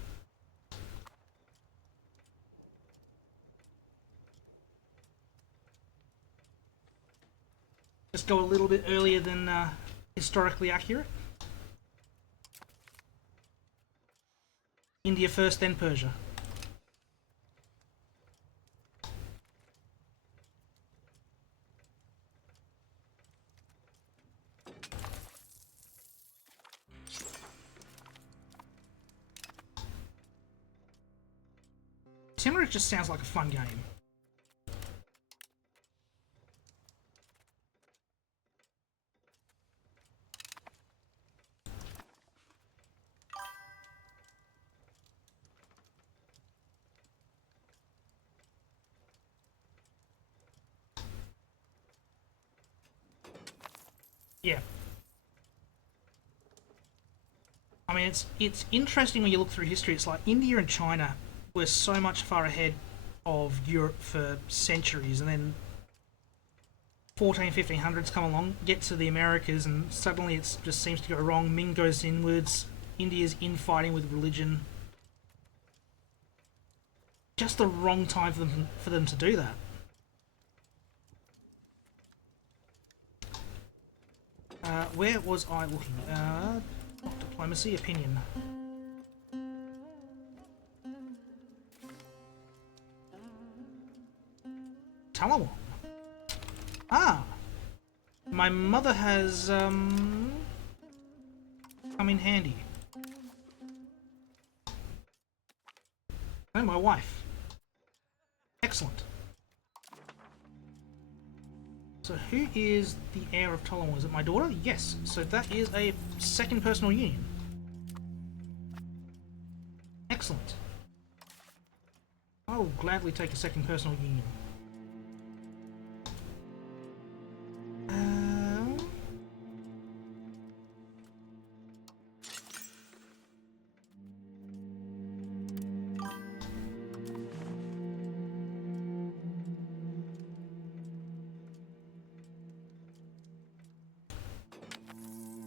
Just go a little bit earlier than historically accurate. India first, then Persia. Timur just sounds like a fun game. Yeah. I mean, it's interesting when you look through history. It's like India and China were so much far ahead of Europe for centuries, and then 1500s come along, get to the Americas, and suddenly it just seems to go wrong. Ming goes inwards, India's infighting with religion. Just the wrong time for them to do that. Where was I looking? Not diplomacy, opinion. Talawong. Ah! My mother has, come in handy. Oh, my wife. Excellent. So who is the heir of Talawong? Is it my daughter? Yes. So that is a second personal union. Excellent. I will gladly take a second personal union.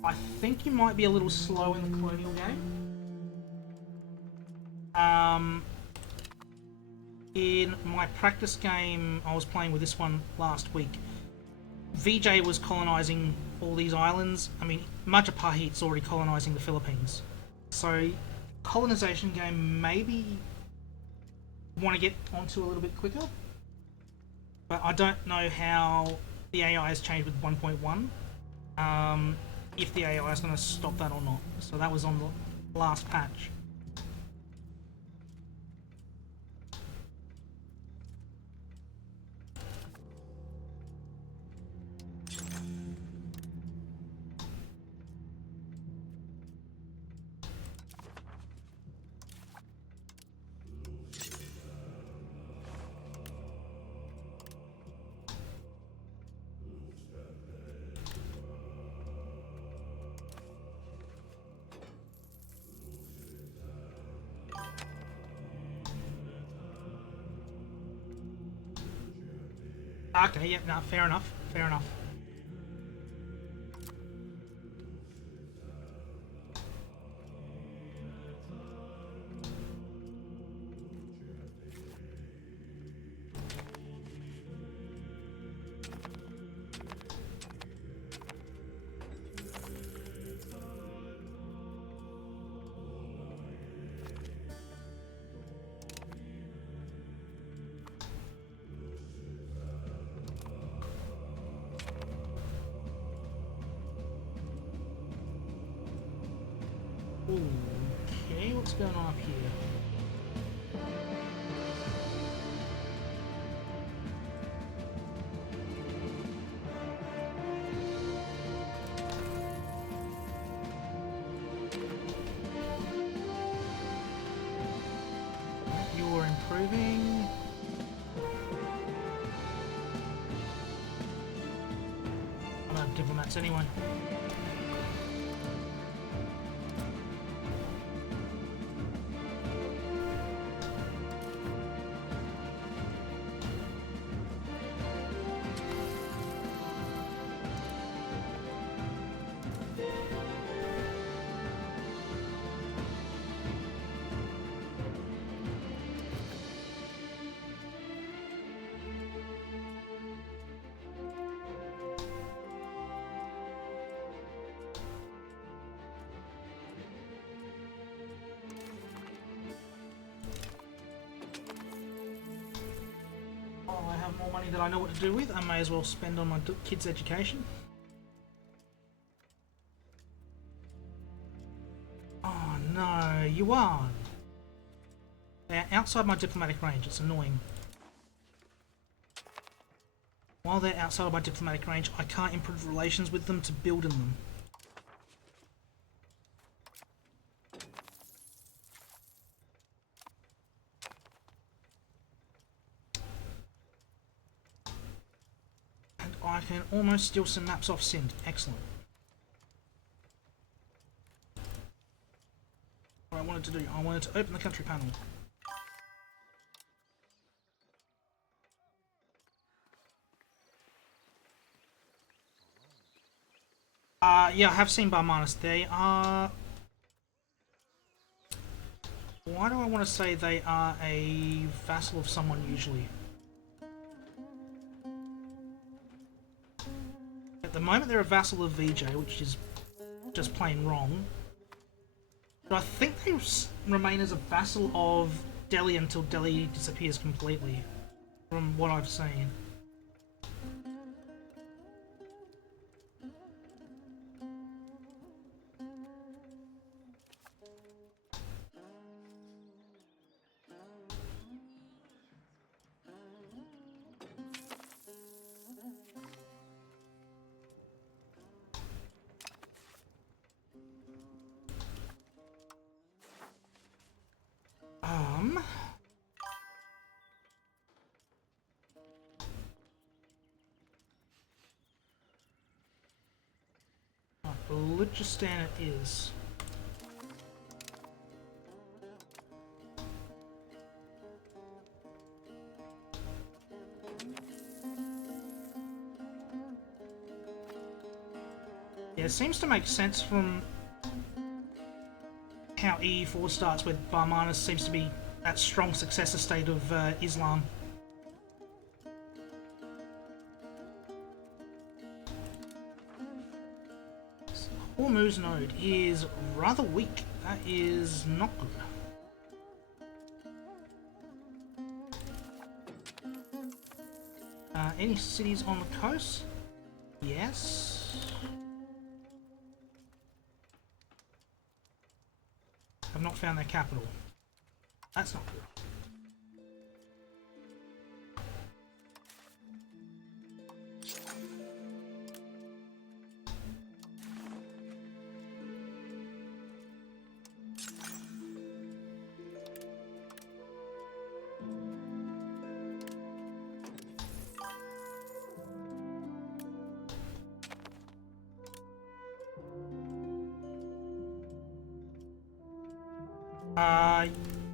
I think you might be a little slow in the colonial game. In my practice game, I was playing with this one last week. VJ was colonising all these islands. I mean, Majapahit's already colonising the Philippines. So, colonisation game maybe want to get onto a little bit quicker. But I don't know how the AI has changed with 1.1. If the AI is going to stop that or not. So that was on the last patch. Okay, yeah, no, fair enough. Fair enough. Okay, what's going on up here? You're improving. I'm out of diplomats anyway. Oh, I have more money than I know what to do with. I may as well spend on my kids' education. Oh no, you are. They're outside my diplomatic range. It's annoying. While they're outside of my diplomatic range, I can't improve relations with them to build in them. And I can almost steal some maps off Sind. Excellent. What I wanted to do, I wanted to open the country panel. Yeah, I have seen Barmanis. They are... Why do I want to say they are a vassal of someone usually? At the moment they're a vassal of VJ, which is just plain wrong. But I think they remain as a vassal of Delhi until Delhi disappears completely, from what I've seen. Balochistan it is. Yeah, it seems to make sense from how EU4 starts, with Barmanis seems to be that strong successor state of Islam. Hormuz node is rather weak. That is not good. Any cities on the coast? Yes. I've not found their capital. That's not good.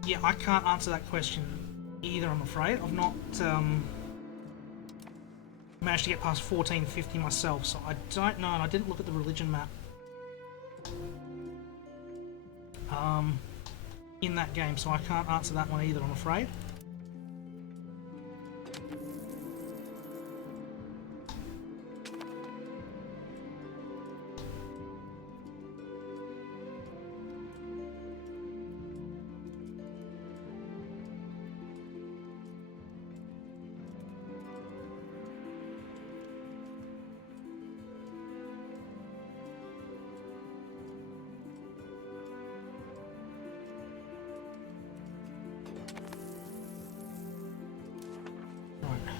Yeah, I can't answer that question either, I'm afraid. I've not, Managed to get past 1450 myself, so I don't know, and I didn't look at the religion map in that game, so I can't answer that one either, I'm afraid.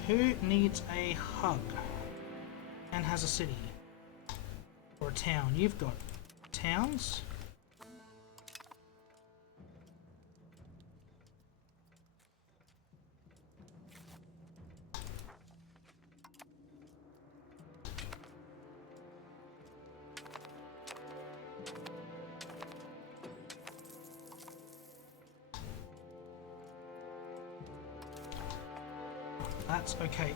Who needs a hug and has a city or a town? You've got towns. That's okay.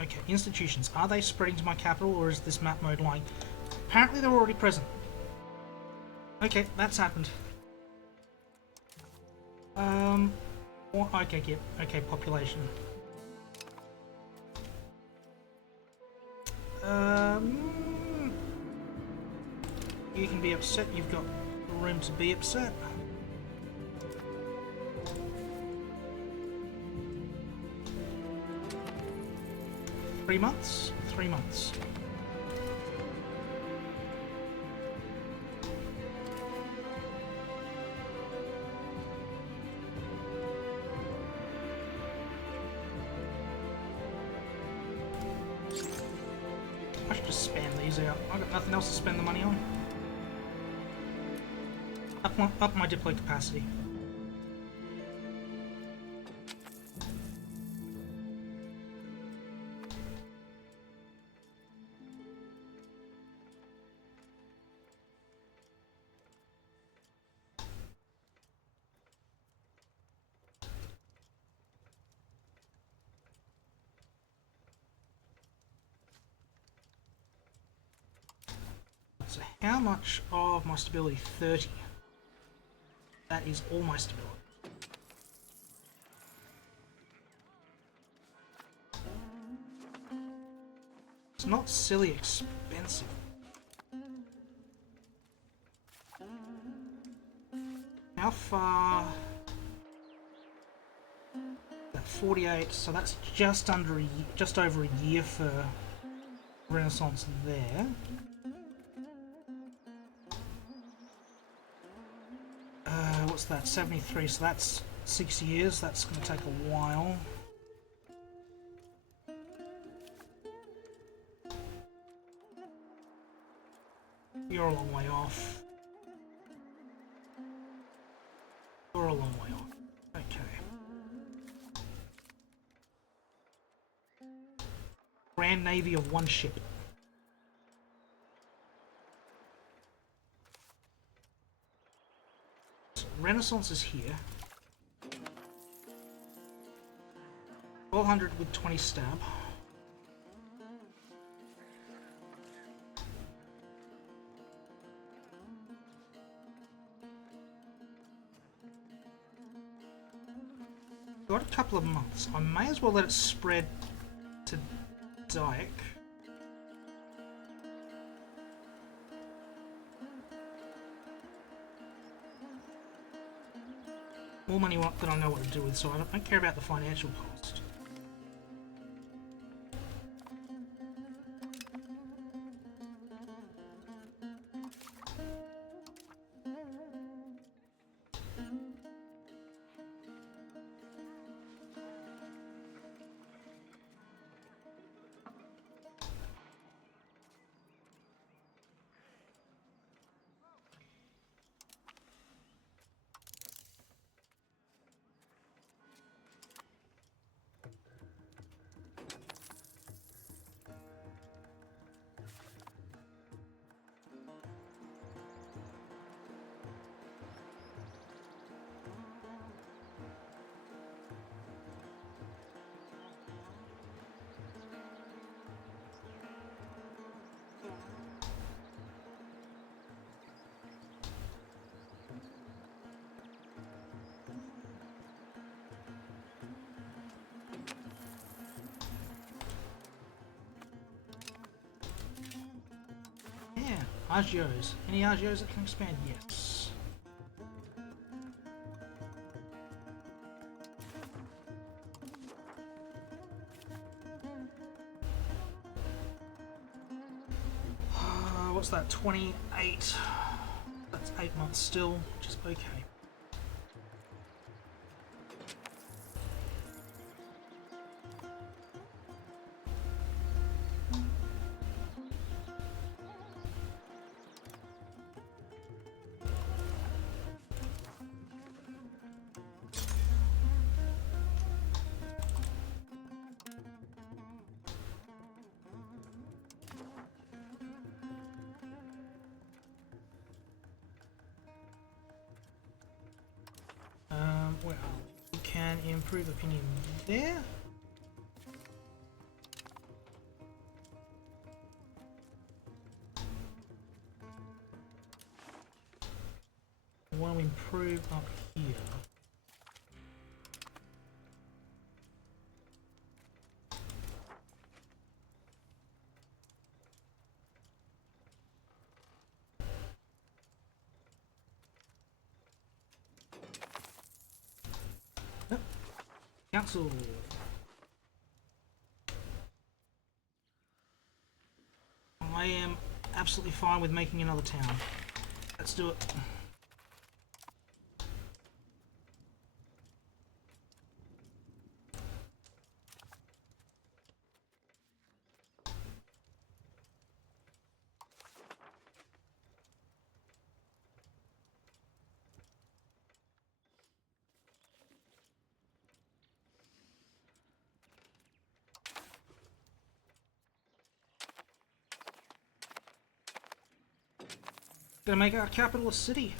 Okay, institutions. Are they spreading to my capital, or is this map mode lying? Apparently they're already present. Okay, that's happened. Okay, yep. Okay, population. You can be upset. You've got room to be upset. Three months? 3 months. I should just spam these out. I've got nothing else to spend the money on. Up my diplo capacity. So how much of my stability? 30. That is all my stability. It's not silly expensive. How far? That 48. So that's just under just over a year for Renaissance there. What's that? 73. So that's 6 years. That's going to take a while. You're a long way off. You're a long way off. Okay. Grand Navy of one ship. So Renaissance is here. 1200 with 20 stab. Got a couple of months. I may as well let it spread to Dyke. More money that I know what to do with, so I don't care about the financial cost. Agios. Any Agios that can expand? Yes. What's that? 28. That's 8 months still, which is okay. Well, we can improve opinion there. We want to improve up here. Yep. Council. I am absolutely fine with making another town. Let's do it. Gonna make our capital a city.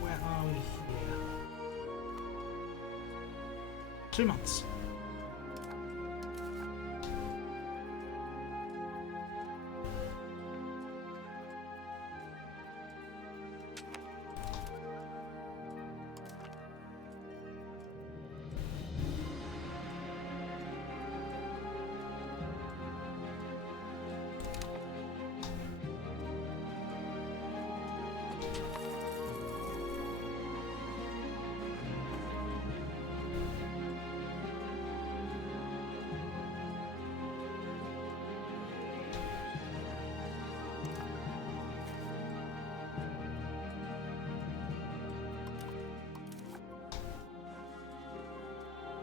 Where are we here? 2 months.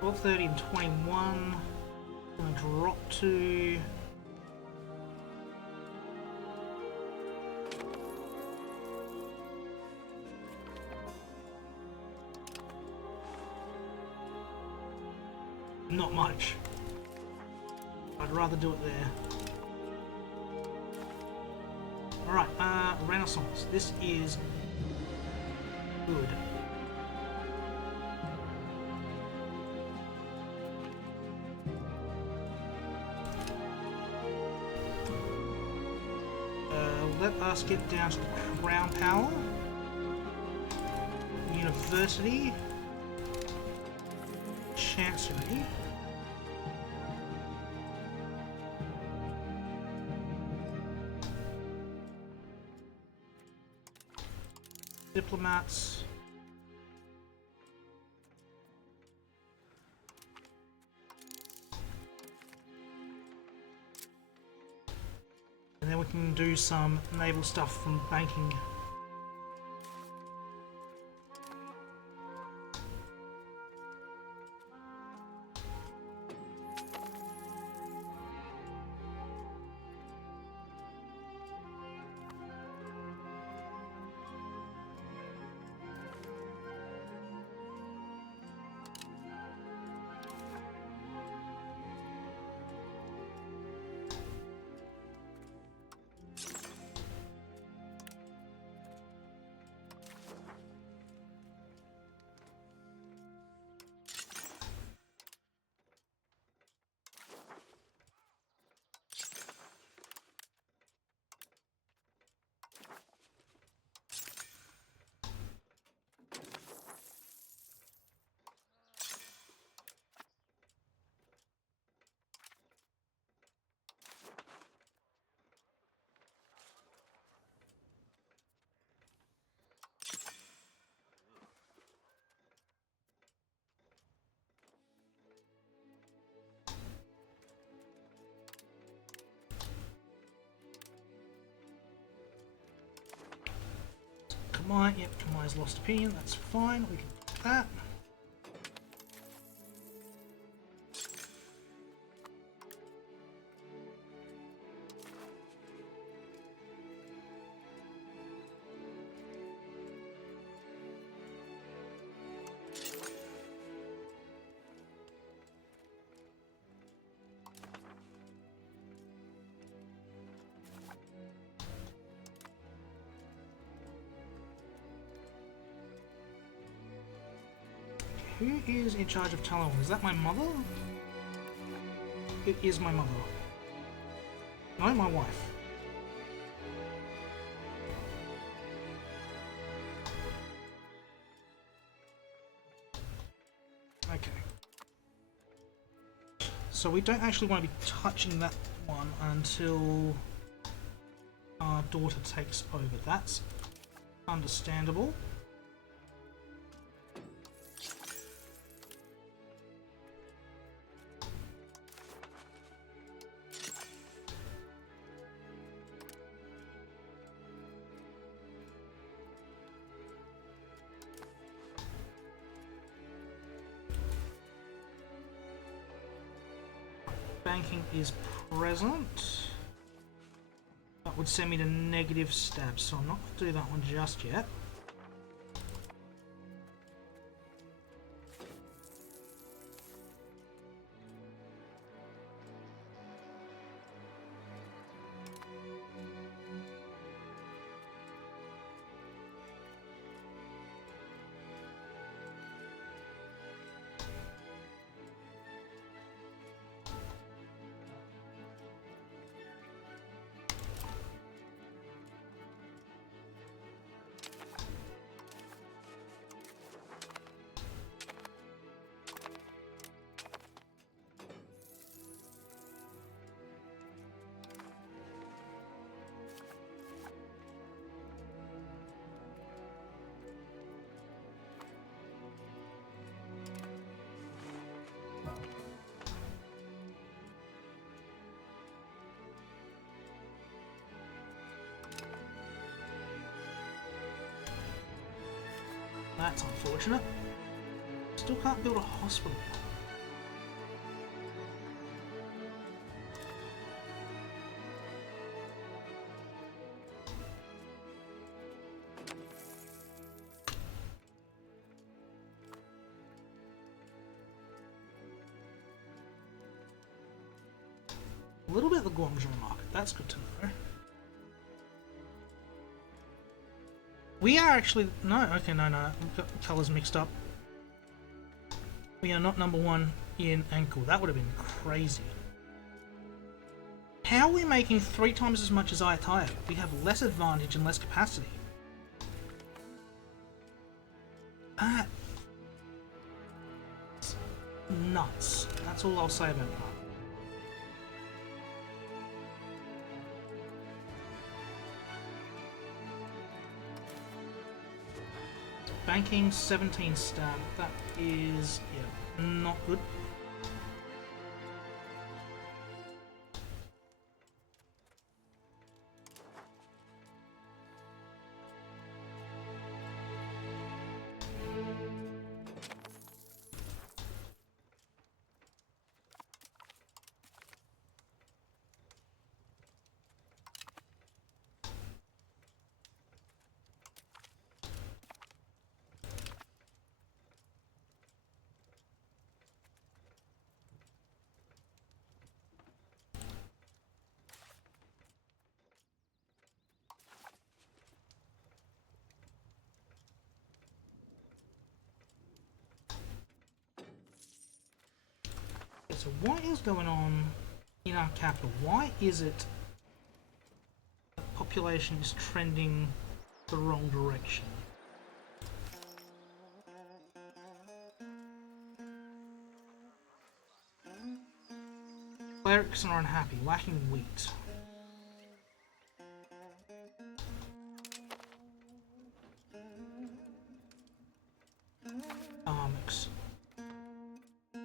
Well, 30 and 21. Gonna drop to not much. I'd rather do it there. Alright, Renaissance. This is good. Let us get down to the Crown Power. University. Chancery. Diplomats. And then we can do some naval stuff from banking. Kamai, yep, Kamai's lost opinion, that's fine, we can do that. Who is in charge of Talon? Is that my mother? It is my mother. No, my wife. Okay. So we don't actually want to be touching that one until our daughter takes over. That's understandable. Banking is present. That would send me to negative stabs, so I'm not going to do that one just yet. That's unfortunate. Still can't build a hospital. A little bit of the Guangzhou market, that's good to know. We are actually... No, okay, no, I've got the colours mixed up. We are not number one in ankle. That would have been crazy. How are we making 3 times as much as Ayatollah? We have less advantage and less capacity. That's nuts. That's all I'll say about that. Banking 17 stab. That is, yeah, not good. so what is going on in our capital? Why is it the population is trending the wrong direction? Clerics are unhappy, lacking wheat.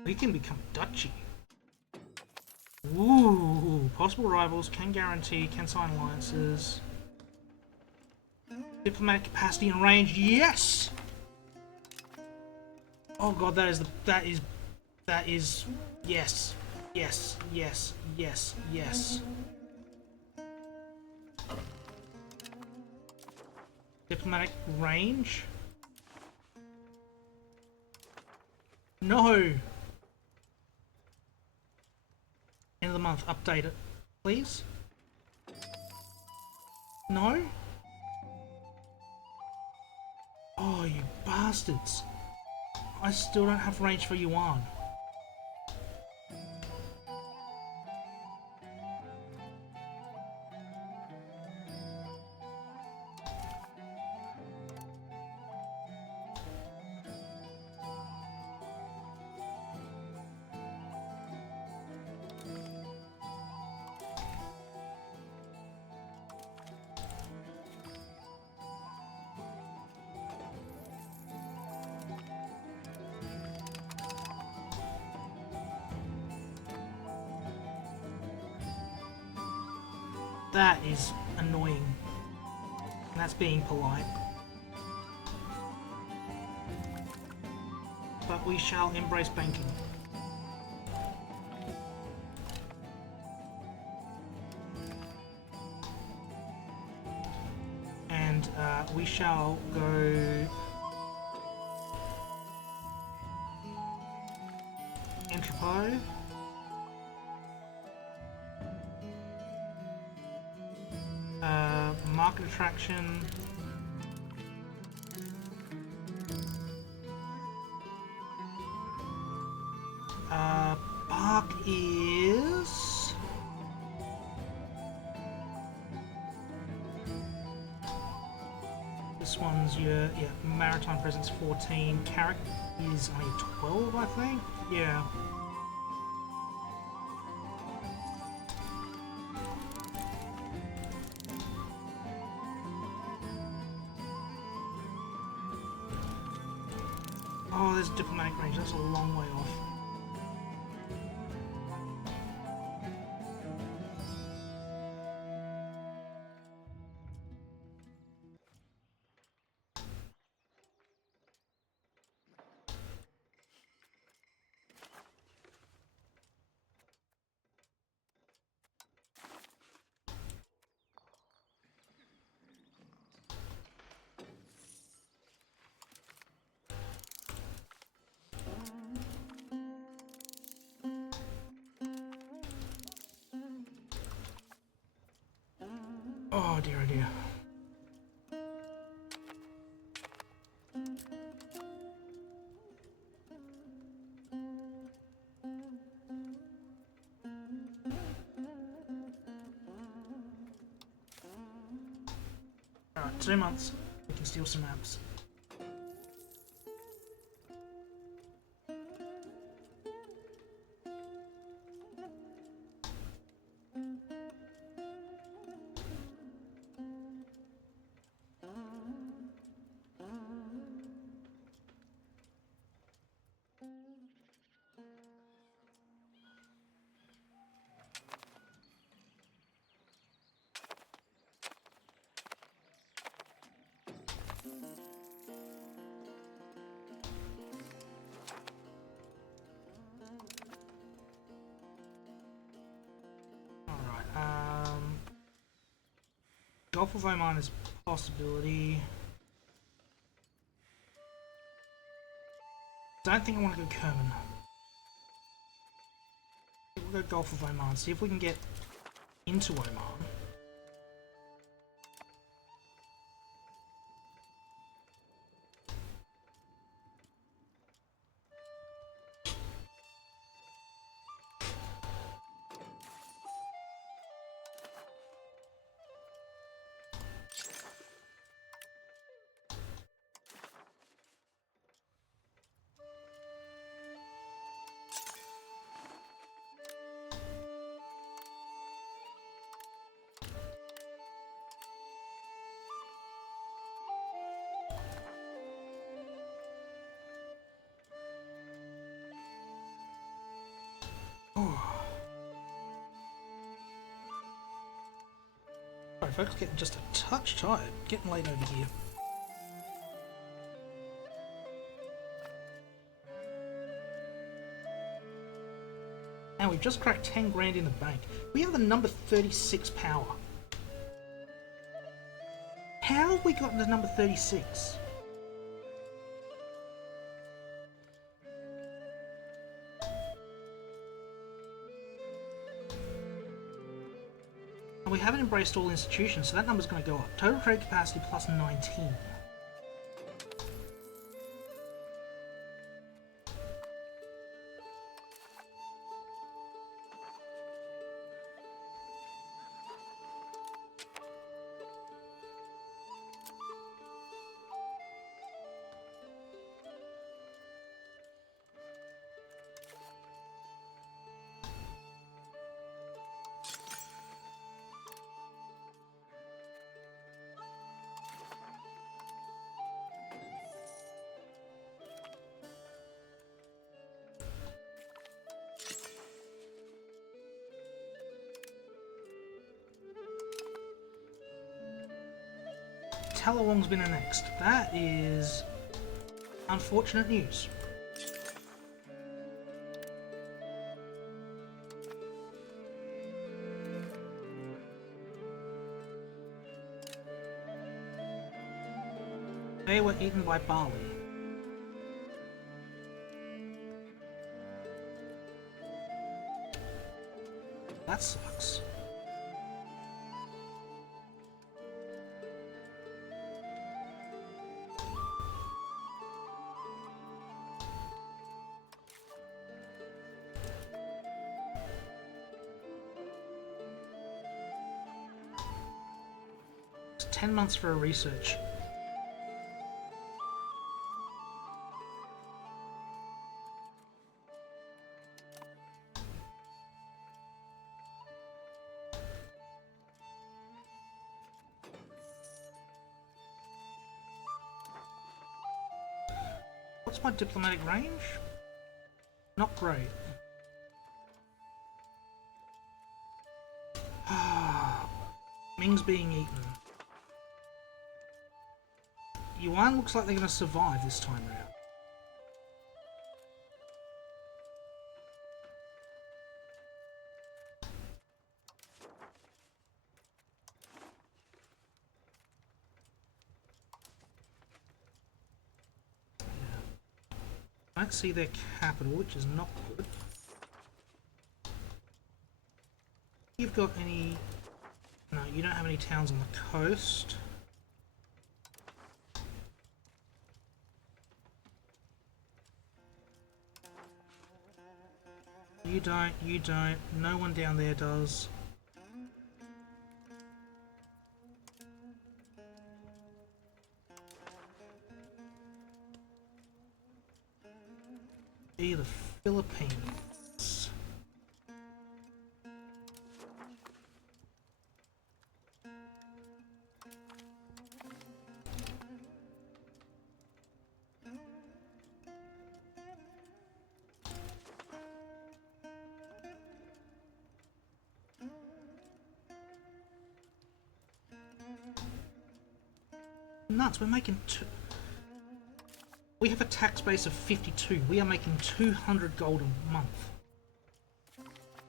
We can become duchy. Ooh, possible rivals, can guarantee, can sign alliances. Diplomatic capacity and range, yes! Oh god, that is, yes, yes, yes, yes, yes. Diplomatic range? No! End of the month, update it, please. No? Oh, you bastards. I still don't have range for Yuan. That is annoying. And that's being polite. But we shall embrace banking. And we shall go entrepot. Market attraction. Park is this one's your maritime presence 14. Carrick is only 12, I think. Yeah. Oh, there's diplomatic range. That's a long way off. Oh dear, oh dear. Alright, 2 months. We can steal some apps. Gulf of Oman is a possibility. Don't think I want to go Kerman. We'll go Gulf of Oman, see if we can get into Oman. folks. Getting just a touch tired. Getting late over here. And we've just cracked 10 grand in the bank. We have the number 36 power. How have we gotten to number 36? And we haven't embraced all institutions, so that number's going to go up. Total trade capacity plus 19. Talawong's been annexed. That is unfortunate news. They were eaten by barley. That sucks. It's 10 months for a research. What's my diplomatic range? Not great. Ming's being eaten. Yuan looks like they're going to survive this time around. I don't see their capital, which is not good. You've got any... No, you don't have any towns on the coast. You don't. No one down there does. The Philippines. Nuts, we're making we have a tax base of 52. We are making 200 gold a month.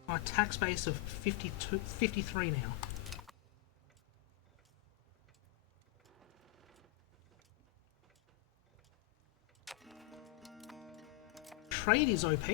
Our tax base of 53 now. Trade is OP.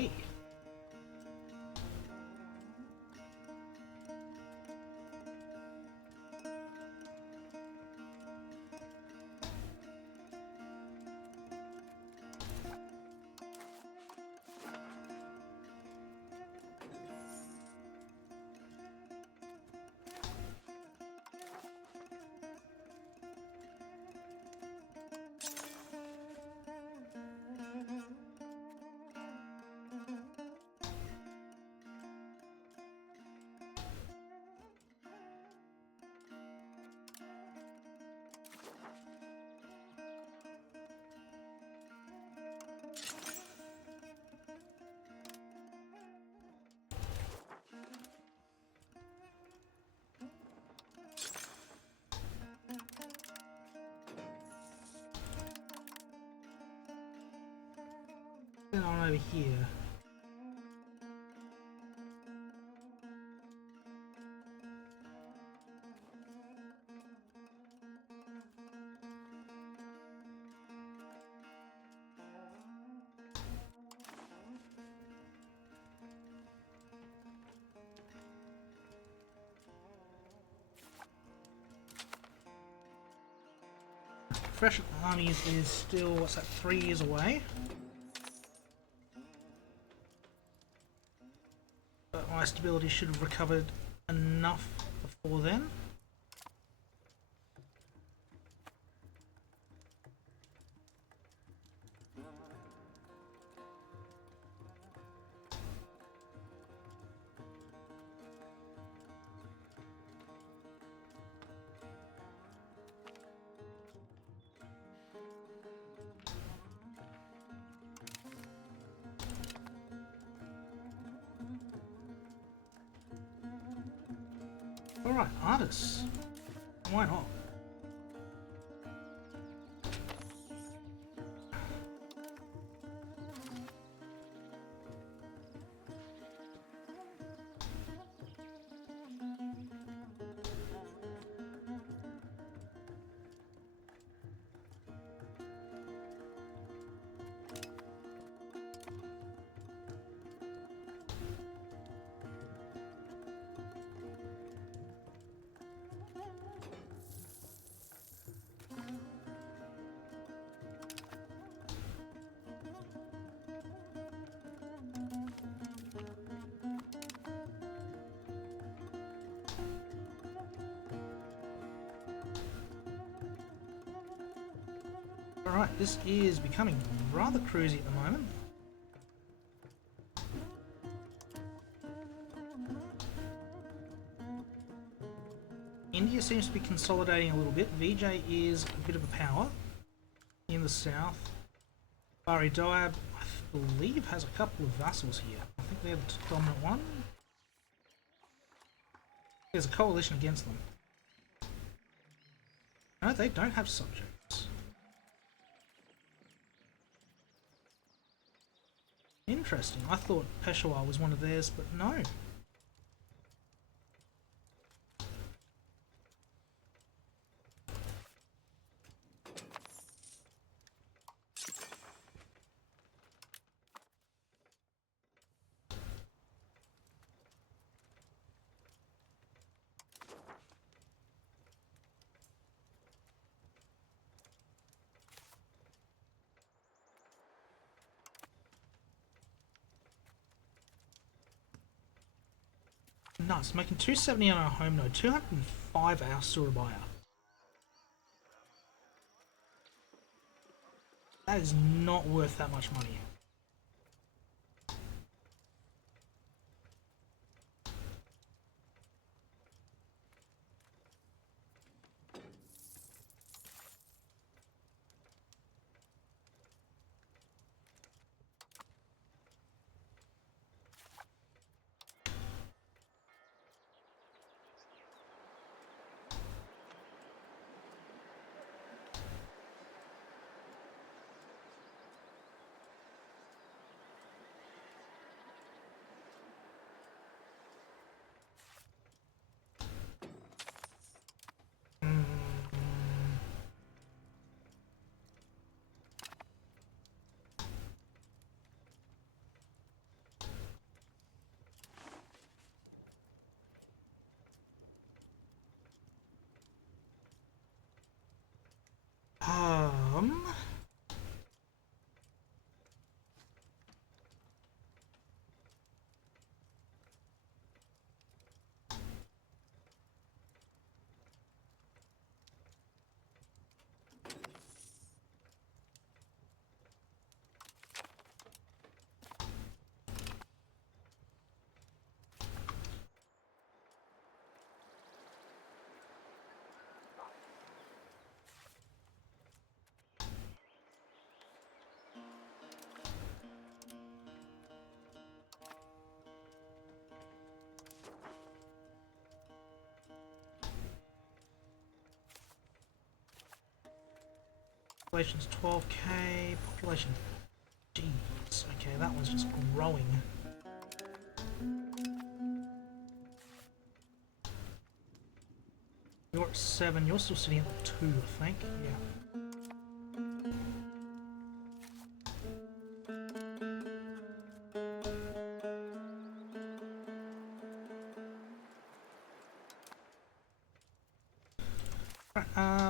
Then on over here. Fresh Armies is still, what's that, 3 years away? But my stability should have recovered enough before then. Alright, artists. Why not? Alright, this is becoming rather cruisy at the moment. India seems to be consolidating a little bit. VJ is a bit of a power in the south. Bari Diab, I believe, has a couple of vassals here. I think they're the dominant one. There's a coalition against them. No, they don't have subjects. Interesting. I thought Peshawar was one of theirs, but no. Nice, making 270 on our home node, 205 our Surabaya. That is not worth that much money. Um... Population's 12k, population, jeez. Okay, that one's just growing. You're at 7, you're still sitting at 2, I think. Yeah.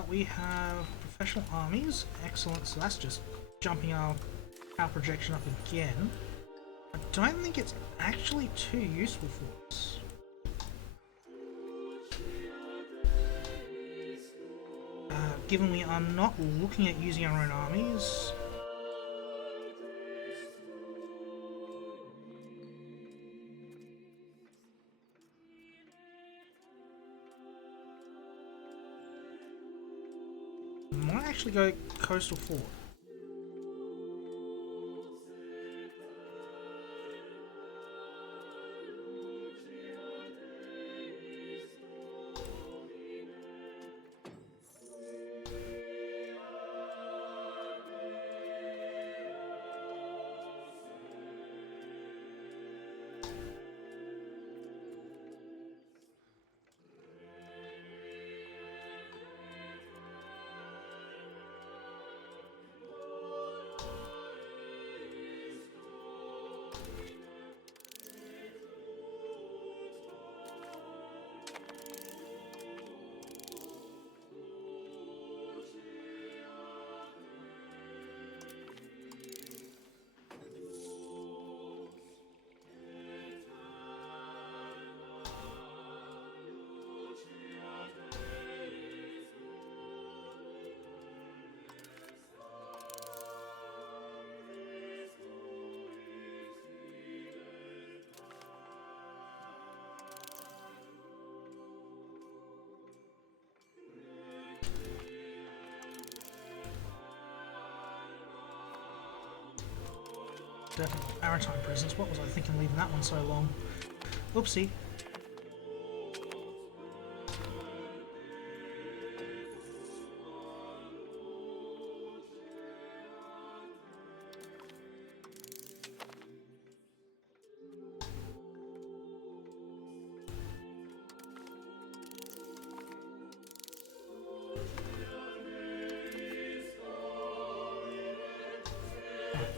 We have professional armies. Excellent, so that's just jumping our projection up again. I don't think it's actually too useful for us. Given we are not looking at using our own armies. Might actually go coastal fort. Definitely maritime presence. What was I thinking leaving that one so long? Oopsie.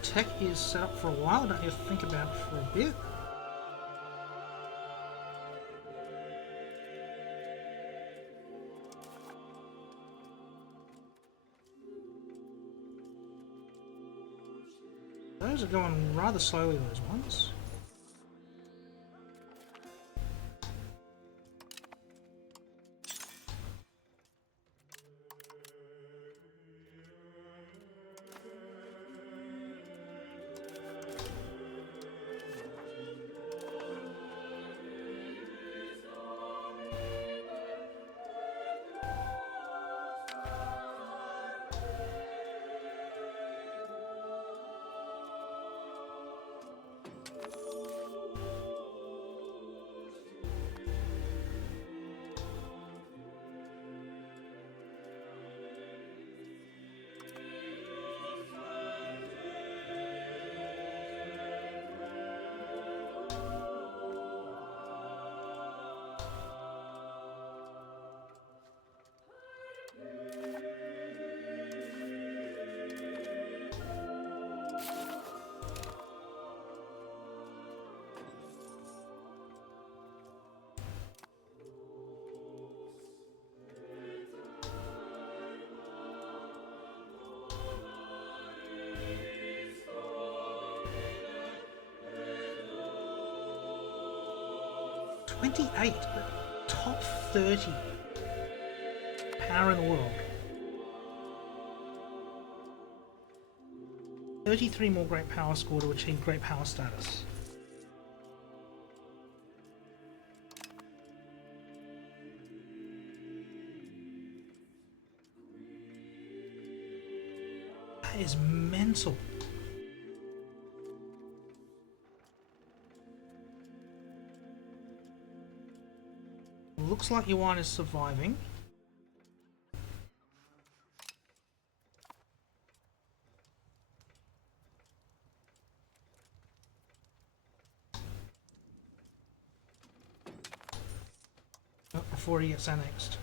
Tech is set up for a while, don't you think about it for a bit? Those are going rather slowly, those ones. '28, top 30 power in the world. 33 more great power score to achieve great power status. That is mental. Looks like Yuan is surviving. before he gets annexed.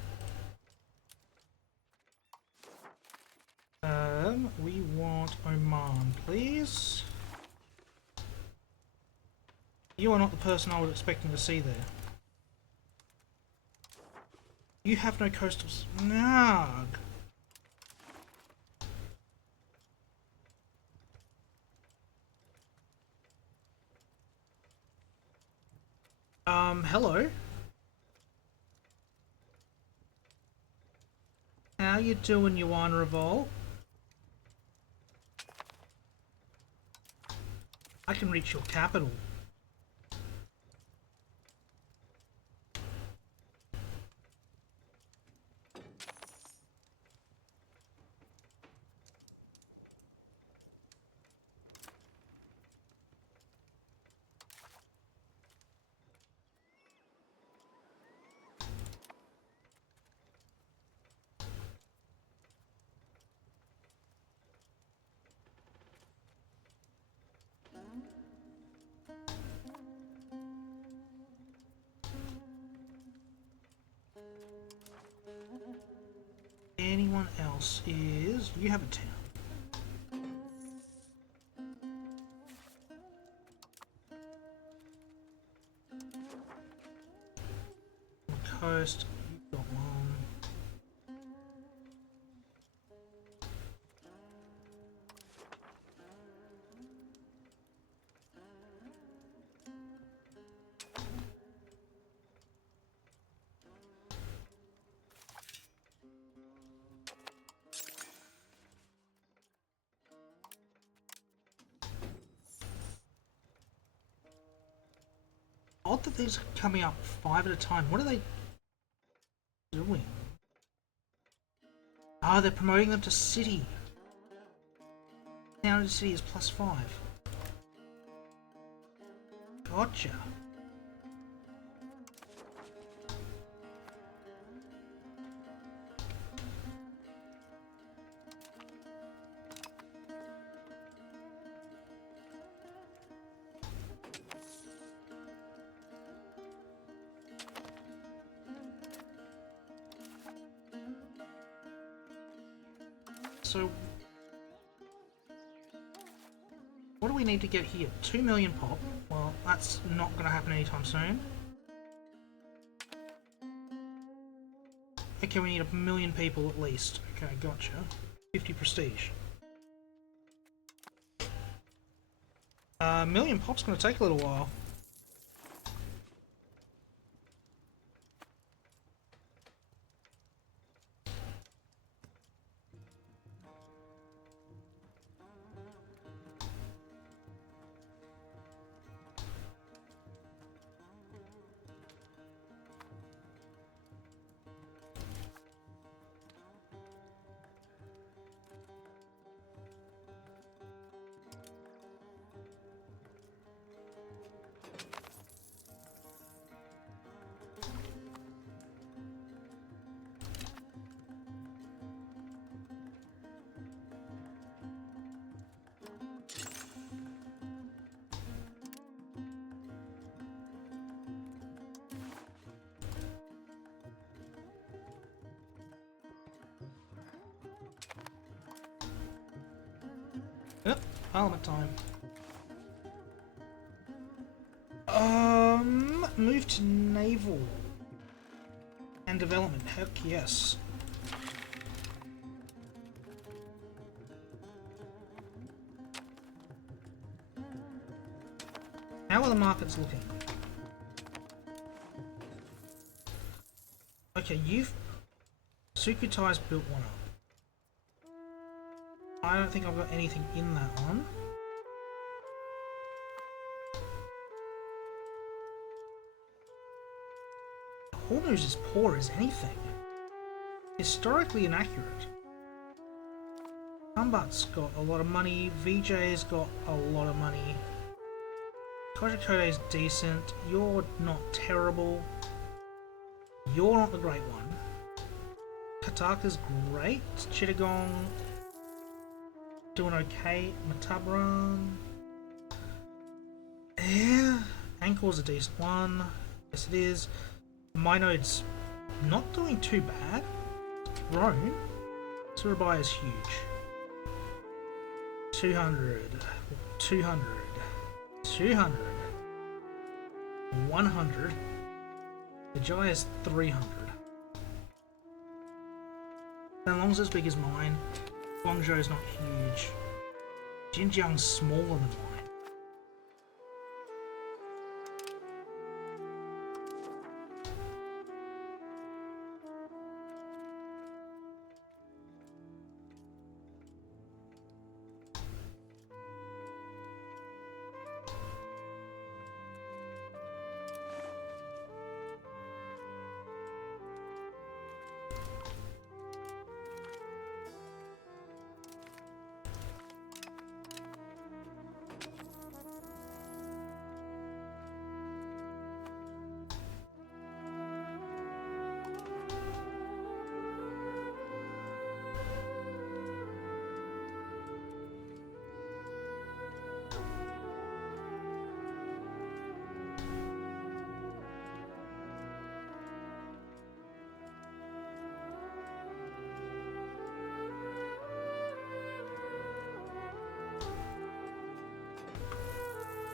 We want Oman, please. You are not the person I was expecting to see there. You have no coastal... Nag. Hello? How you doing, Yuan Revolt? I can reach your capital. Anyone else is... You have a town. On the coast, you've got one. Odd that these are coming up 5 at a time. What are they doing? Ah, they're promoting them to city. Now the city is +5. Gotcha. So, what do we need to get here? 2 million pop. Well, that's not going to happen anytime soon. Okay, we need 1 million people at least. Okay, gotcha. 50 prestige. 1 million pop's going to take a little while. Yep, Parliament time. Move to naval and development. Heck yes. How are the markets looking? Okay, Sukutai's built one up. I don't think I've got anything in that one. Hormuz is poor as anything. Historically inaccurate. Kambat's got a lot of money. VJ's got a lot of money. Kojikode's decent. You're not terrible. You're not the great one. Kataka's great. Chittagong doing okay. Matabran. Yeah. Angkor's a decent one. Yes it is. My node's Not doing too bad. Grown. Surabaya is huge. 200, 200, 200, 100. The Jai is 300. As long as it's as big as mine, Guangzhou is not huge. Xinjiang's smaller than mine.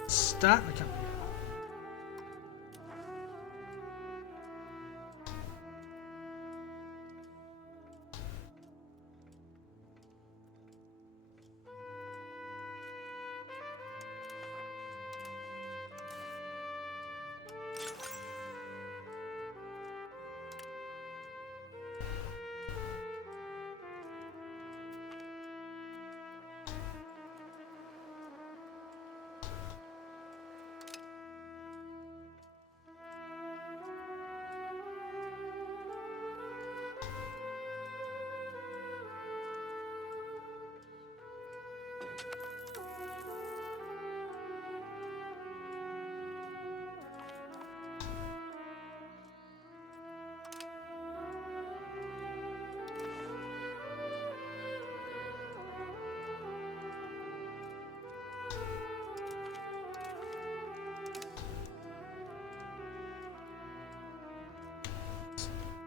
Starting to come together.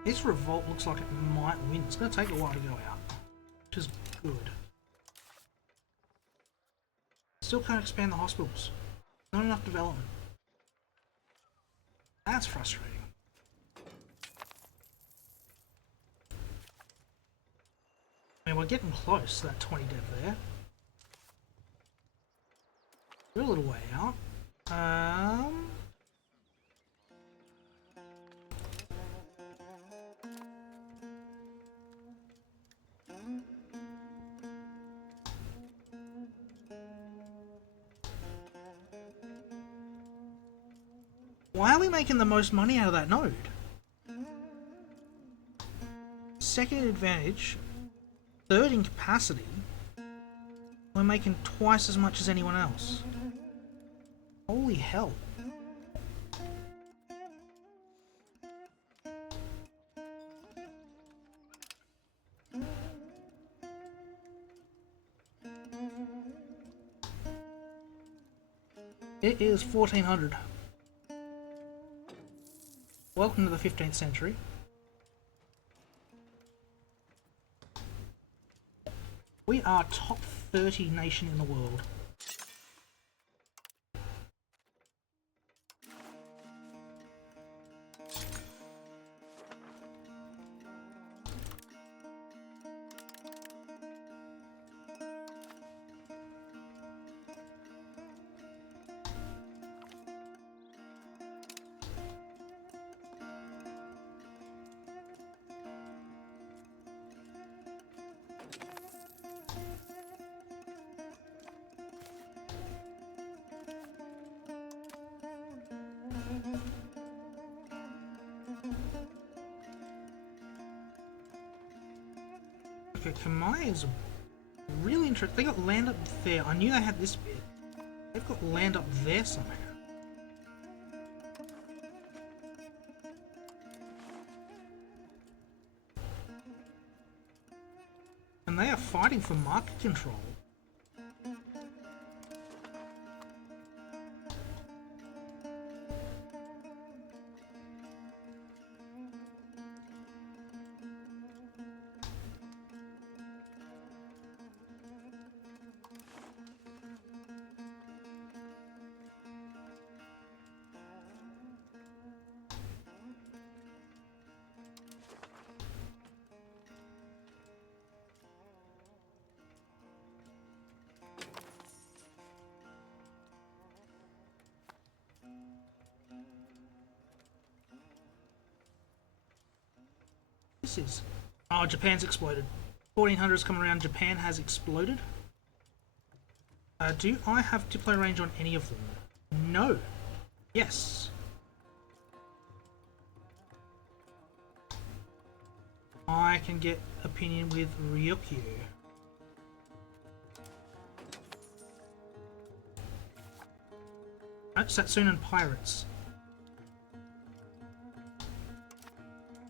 This revolt looks like it might win. It's going to take a while to go out, which is good. Still can't expand the hospitals. Not enough development. That's frustrating. I mean, we're getting close to that 20 dev there. We're a little way out. Why are we making the most money out of that node? Second advantage, third in capacity, we're making twice as much as anyone else. Holy hell. It is 1400. Welcome to the 15th century. We are top 30 nation in the world. Okay, Khmer is really interesting. They got land up there. I knew they had this bit. They've got land up there somehow. And they are fighting for market control. this is. Oh, Japan's exploded. 1400's come around. Japan has exploded. Do I have diplo range on any of them? No. Yes. I can get opinion with Ryukyu. Oh, Satsunan Pirates.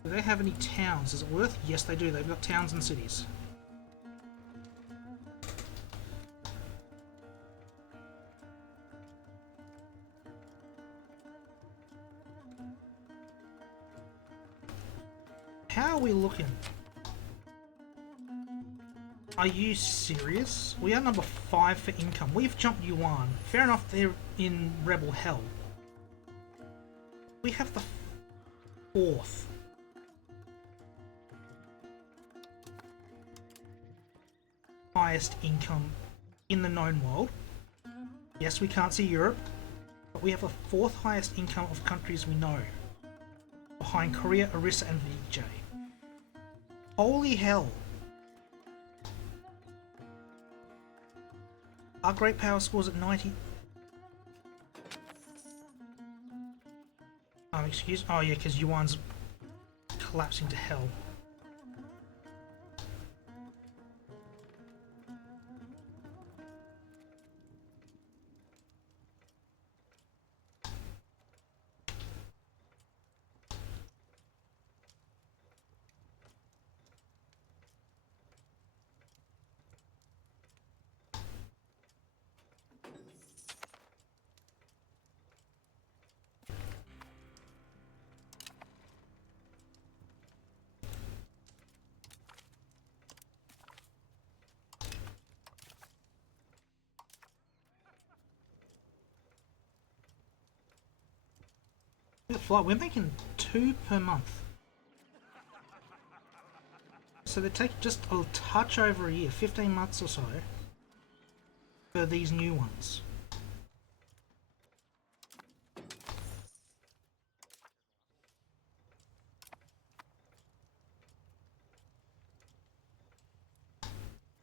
Do they have any towns? Is it worth? Yes, they do. They've got towns and cities. How are we looking? Are you serious? We are number 5 for income. We've jumped Yuan. Fair enough, they're in rebel hell. We have the 4th. Highest income in the known world. Yes, we can't see Europe, but we have the 4th highest income of countries we know. Behind Korea, Orissa and Vijay. Holy hell. Our great power scores at 90. Excuse. Oh yeah, because Yuan's collapsing to hell. We're making 2 per month. So they take just a touch over a year, 15 months or so, for these new ones.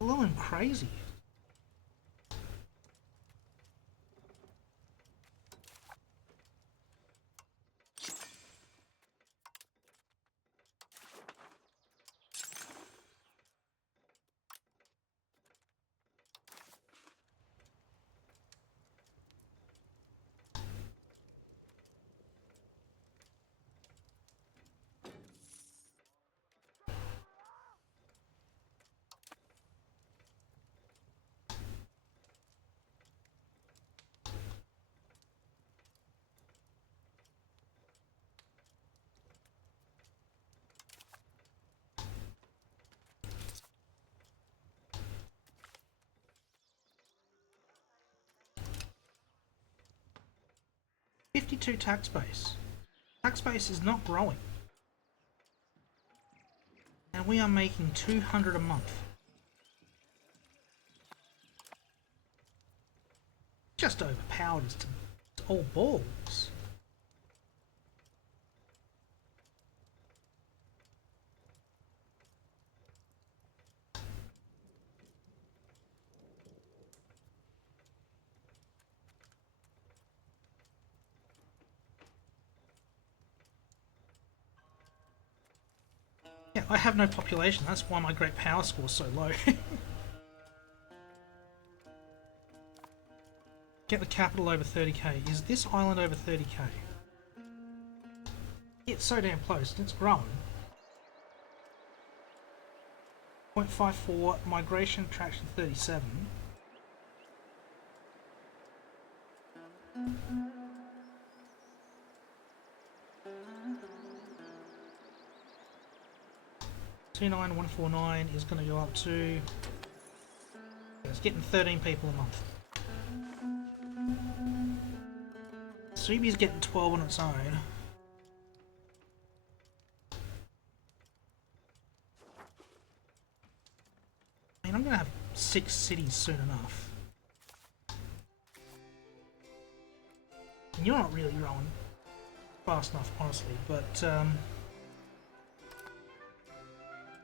Low and crazy. $52 tax base. Tax base is not growing. And we are making 200 a month. Just overpowered as to all balls. Yeah, I have no population, that's why my great power score is so low. Get the capital over 30k. Is this island over 30k? It's so damn close, it's growing. 0.54, migration attraction 37. $29149 is going to go up to... It's getting 13 people a month. Subi's getting 12 on its own. I mean, I'm going to have 6 cities soon enough. And you're not really growing fast enough, honestly, but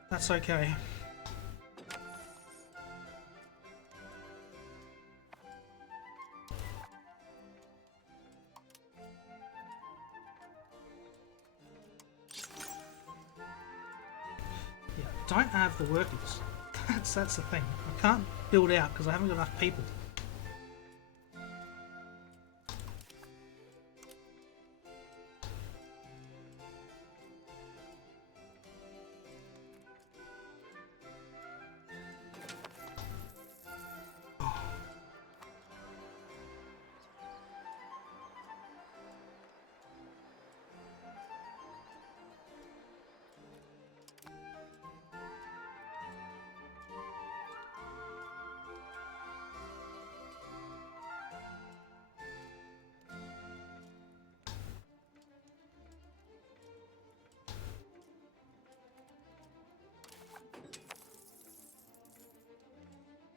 That's okay. Yeah, don't have the workers. That's the thing. I can't build out because I haven't got enough people.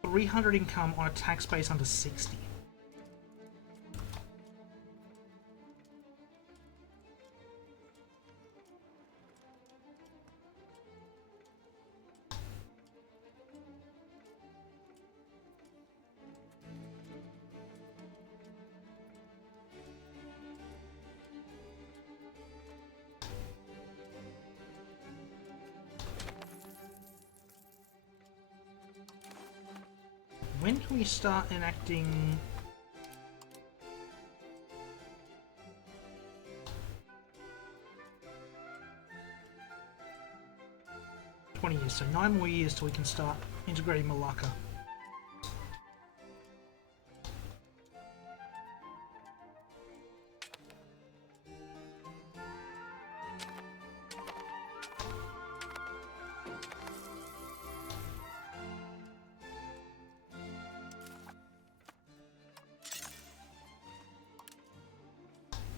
$300 income on a tax base under 60. When can we start enacting? $20 years, so 9 more years till we can start integrating Malacca.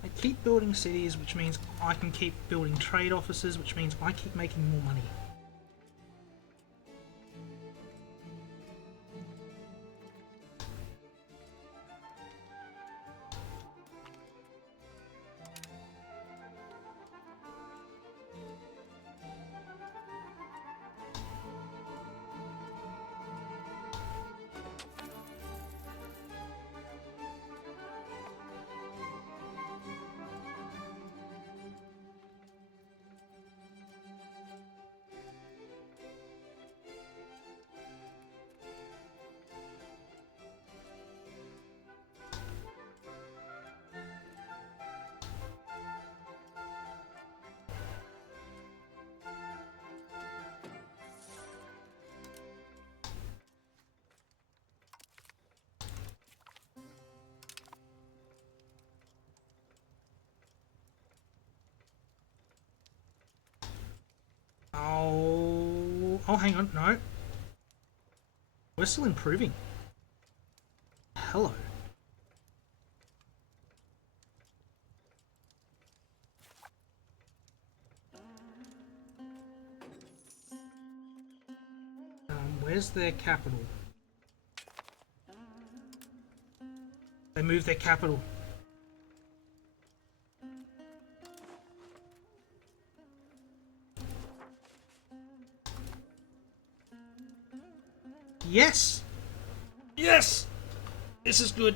I keep building cities, which means I can keep building trade offices, which means I keep making more money. Oh, hang on, no. We're still improving. Hello. Where's their capital? They moved their capital. Yes! Yes! This is good.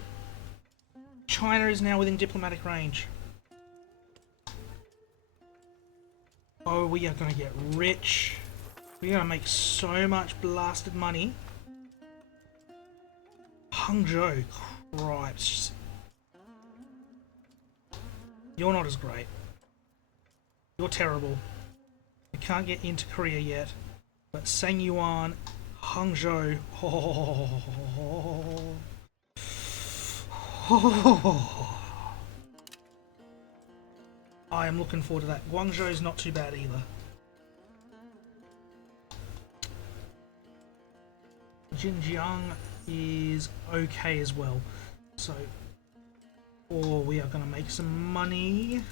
China is now within diplomatic range. Oh, we are going to get rich. We're going to make so much blasted money. Hangzhou, cripes. You're not as great. You're terrible. We can't get into Korea yet. But Sangyuan, Hangzhou. I am looking forward to that. Guangzhou is not too bad either. Xinjiang is okay as well. So, or we are going to make some money.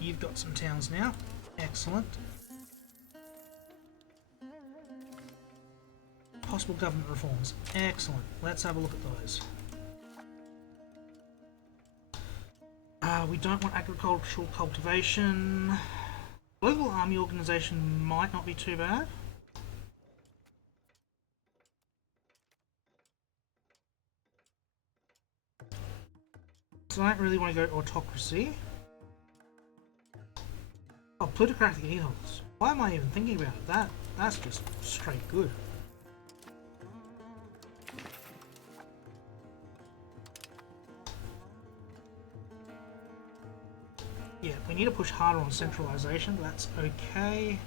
you've got some towns now. Excellent. Possible government reforms. Excellent. Let's have a look at those. We don't want agricultural cultivation. Global army organisation might not be too bad. So I don't really want to go autocracy. Oh, plutocratic eagles. Why am I even thinking about it? That's just straight good. Yeah, we need to push harder on centralisation. That's okay.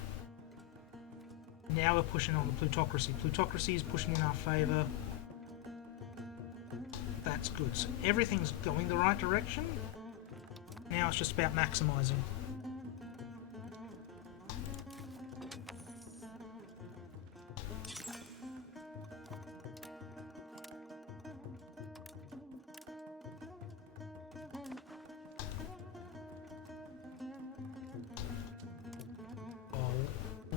Now we're pushing on the plutocracy. Plutocracy is pushing in our favour. That's good. So everything's going the right direction. Now it's just about maximising.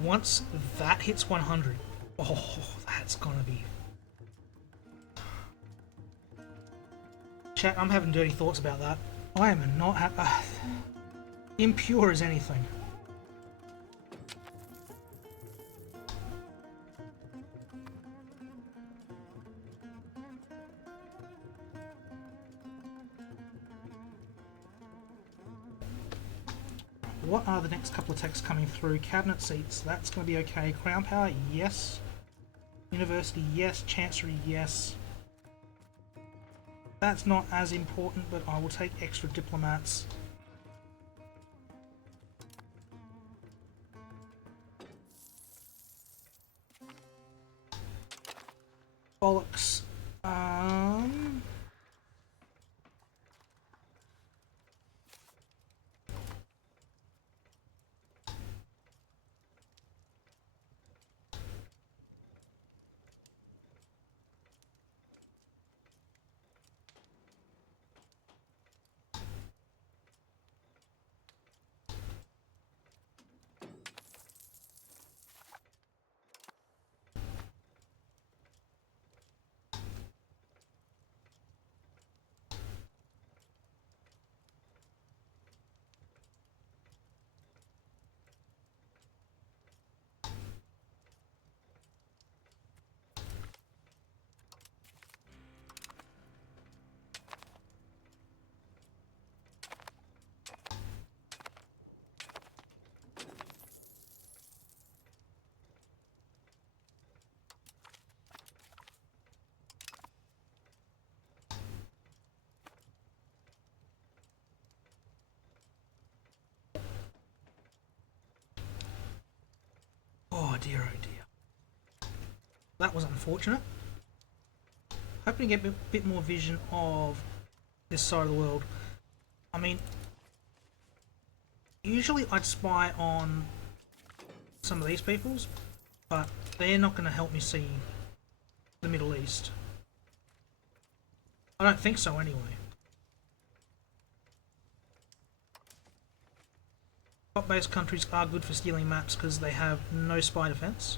Once that hits 100, oh, that's gonna be... Chat, I'm having dirty thoughts about that. I am not impure as anything. What are the next couple of texts coming through? Cabinet seats, that's going to be okay. Crown power, yes. University, yes. Chancery, yes. That's not as important, but I will take extra diplomats. Bollocks. Oh dear, oh dear. That was unfortunate. Hoping to get a bit more vision of this side of the world. I mean, usually I'd spy on some of these peoples, but they're not going to help me see the Middle East. I don't think so anyway. Top-based countries are good for stealing maps because they have no spy defense.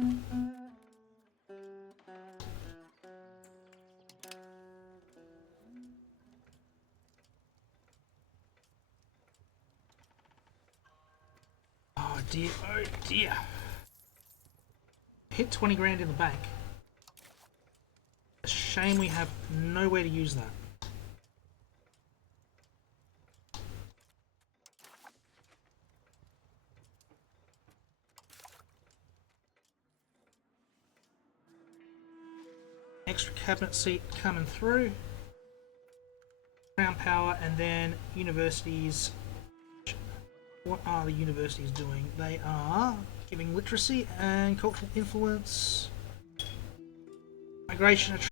Oh dear, oh dear. Hit 20 grand in the bank. A shame we have nowhere to use that. Extra cabinet seat coming through. Crown power, and then universities. What are the universities doing? They are giving literacy and cultural influence, migration,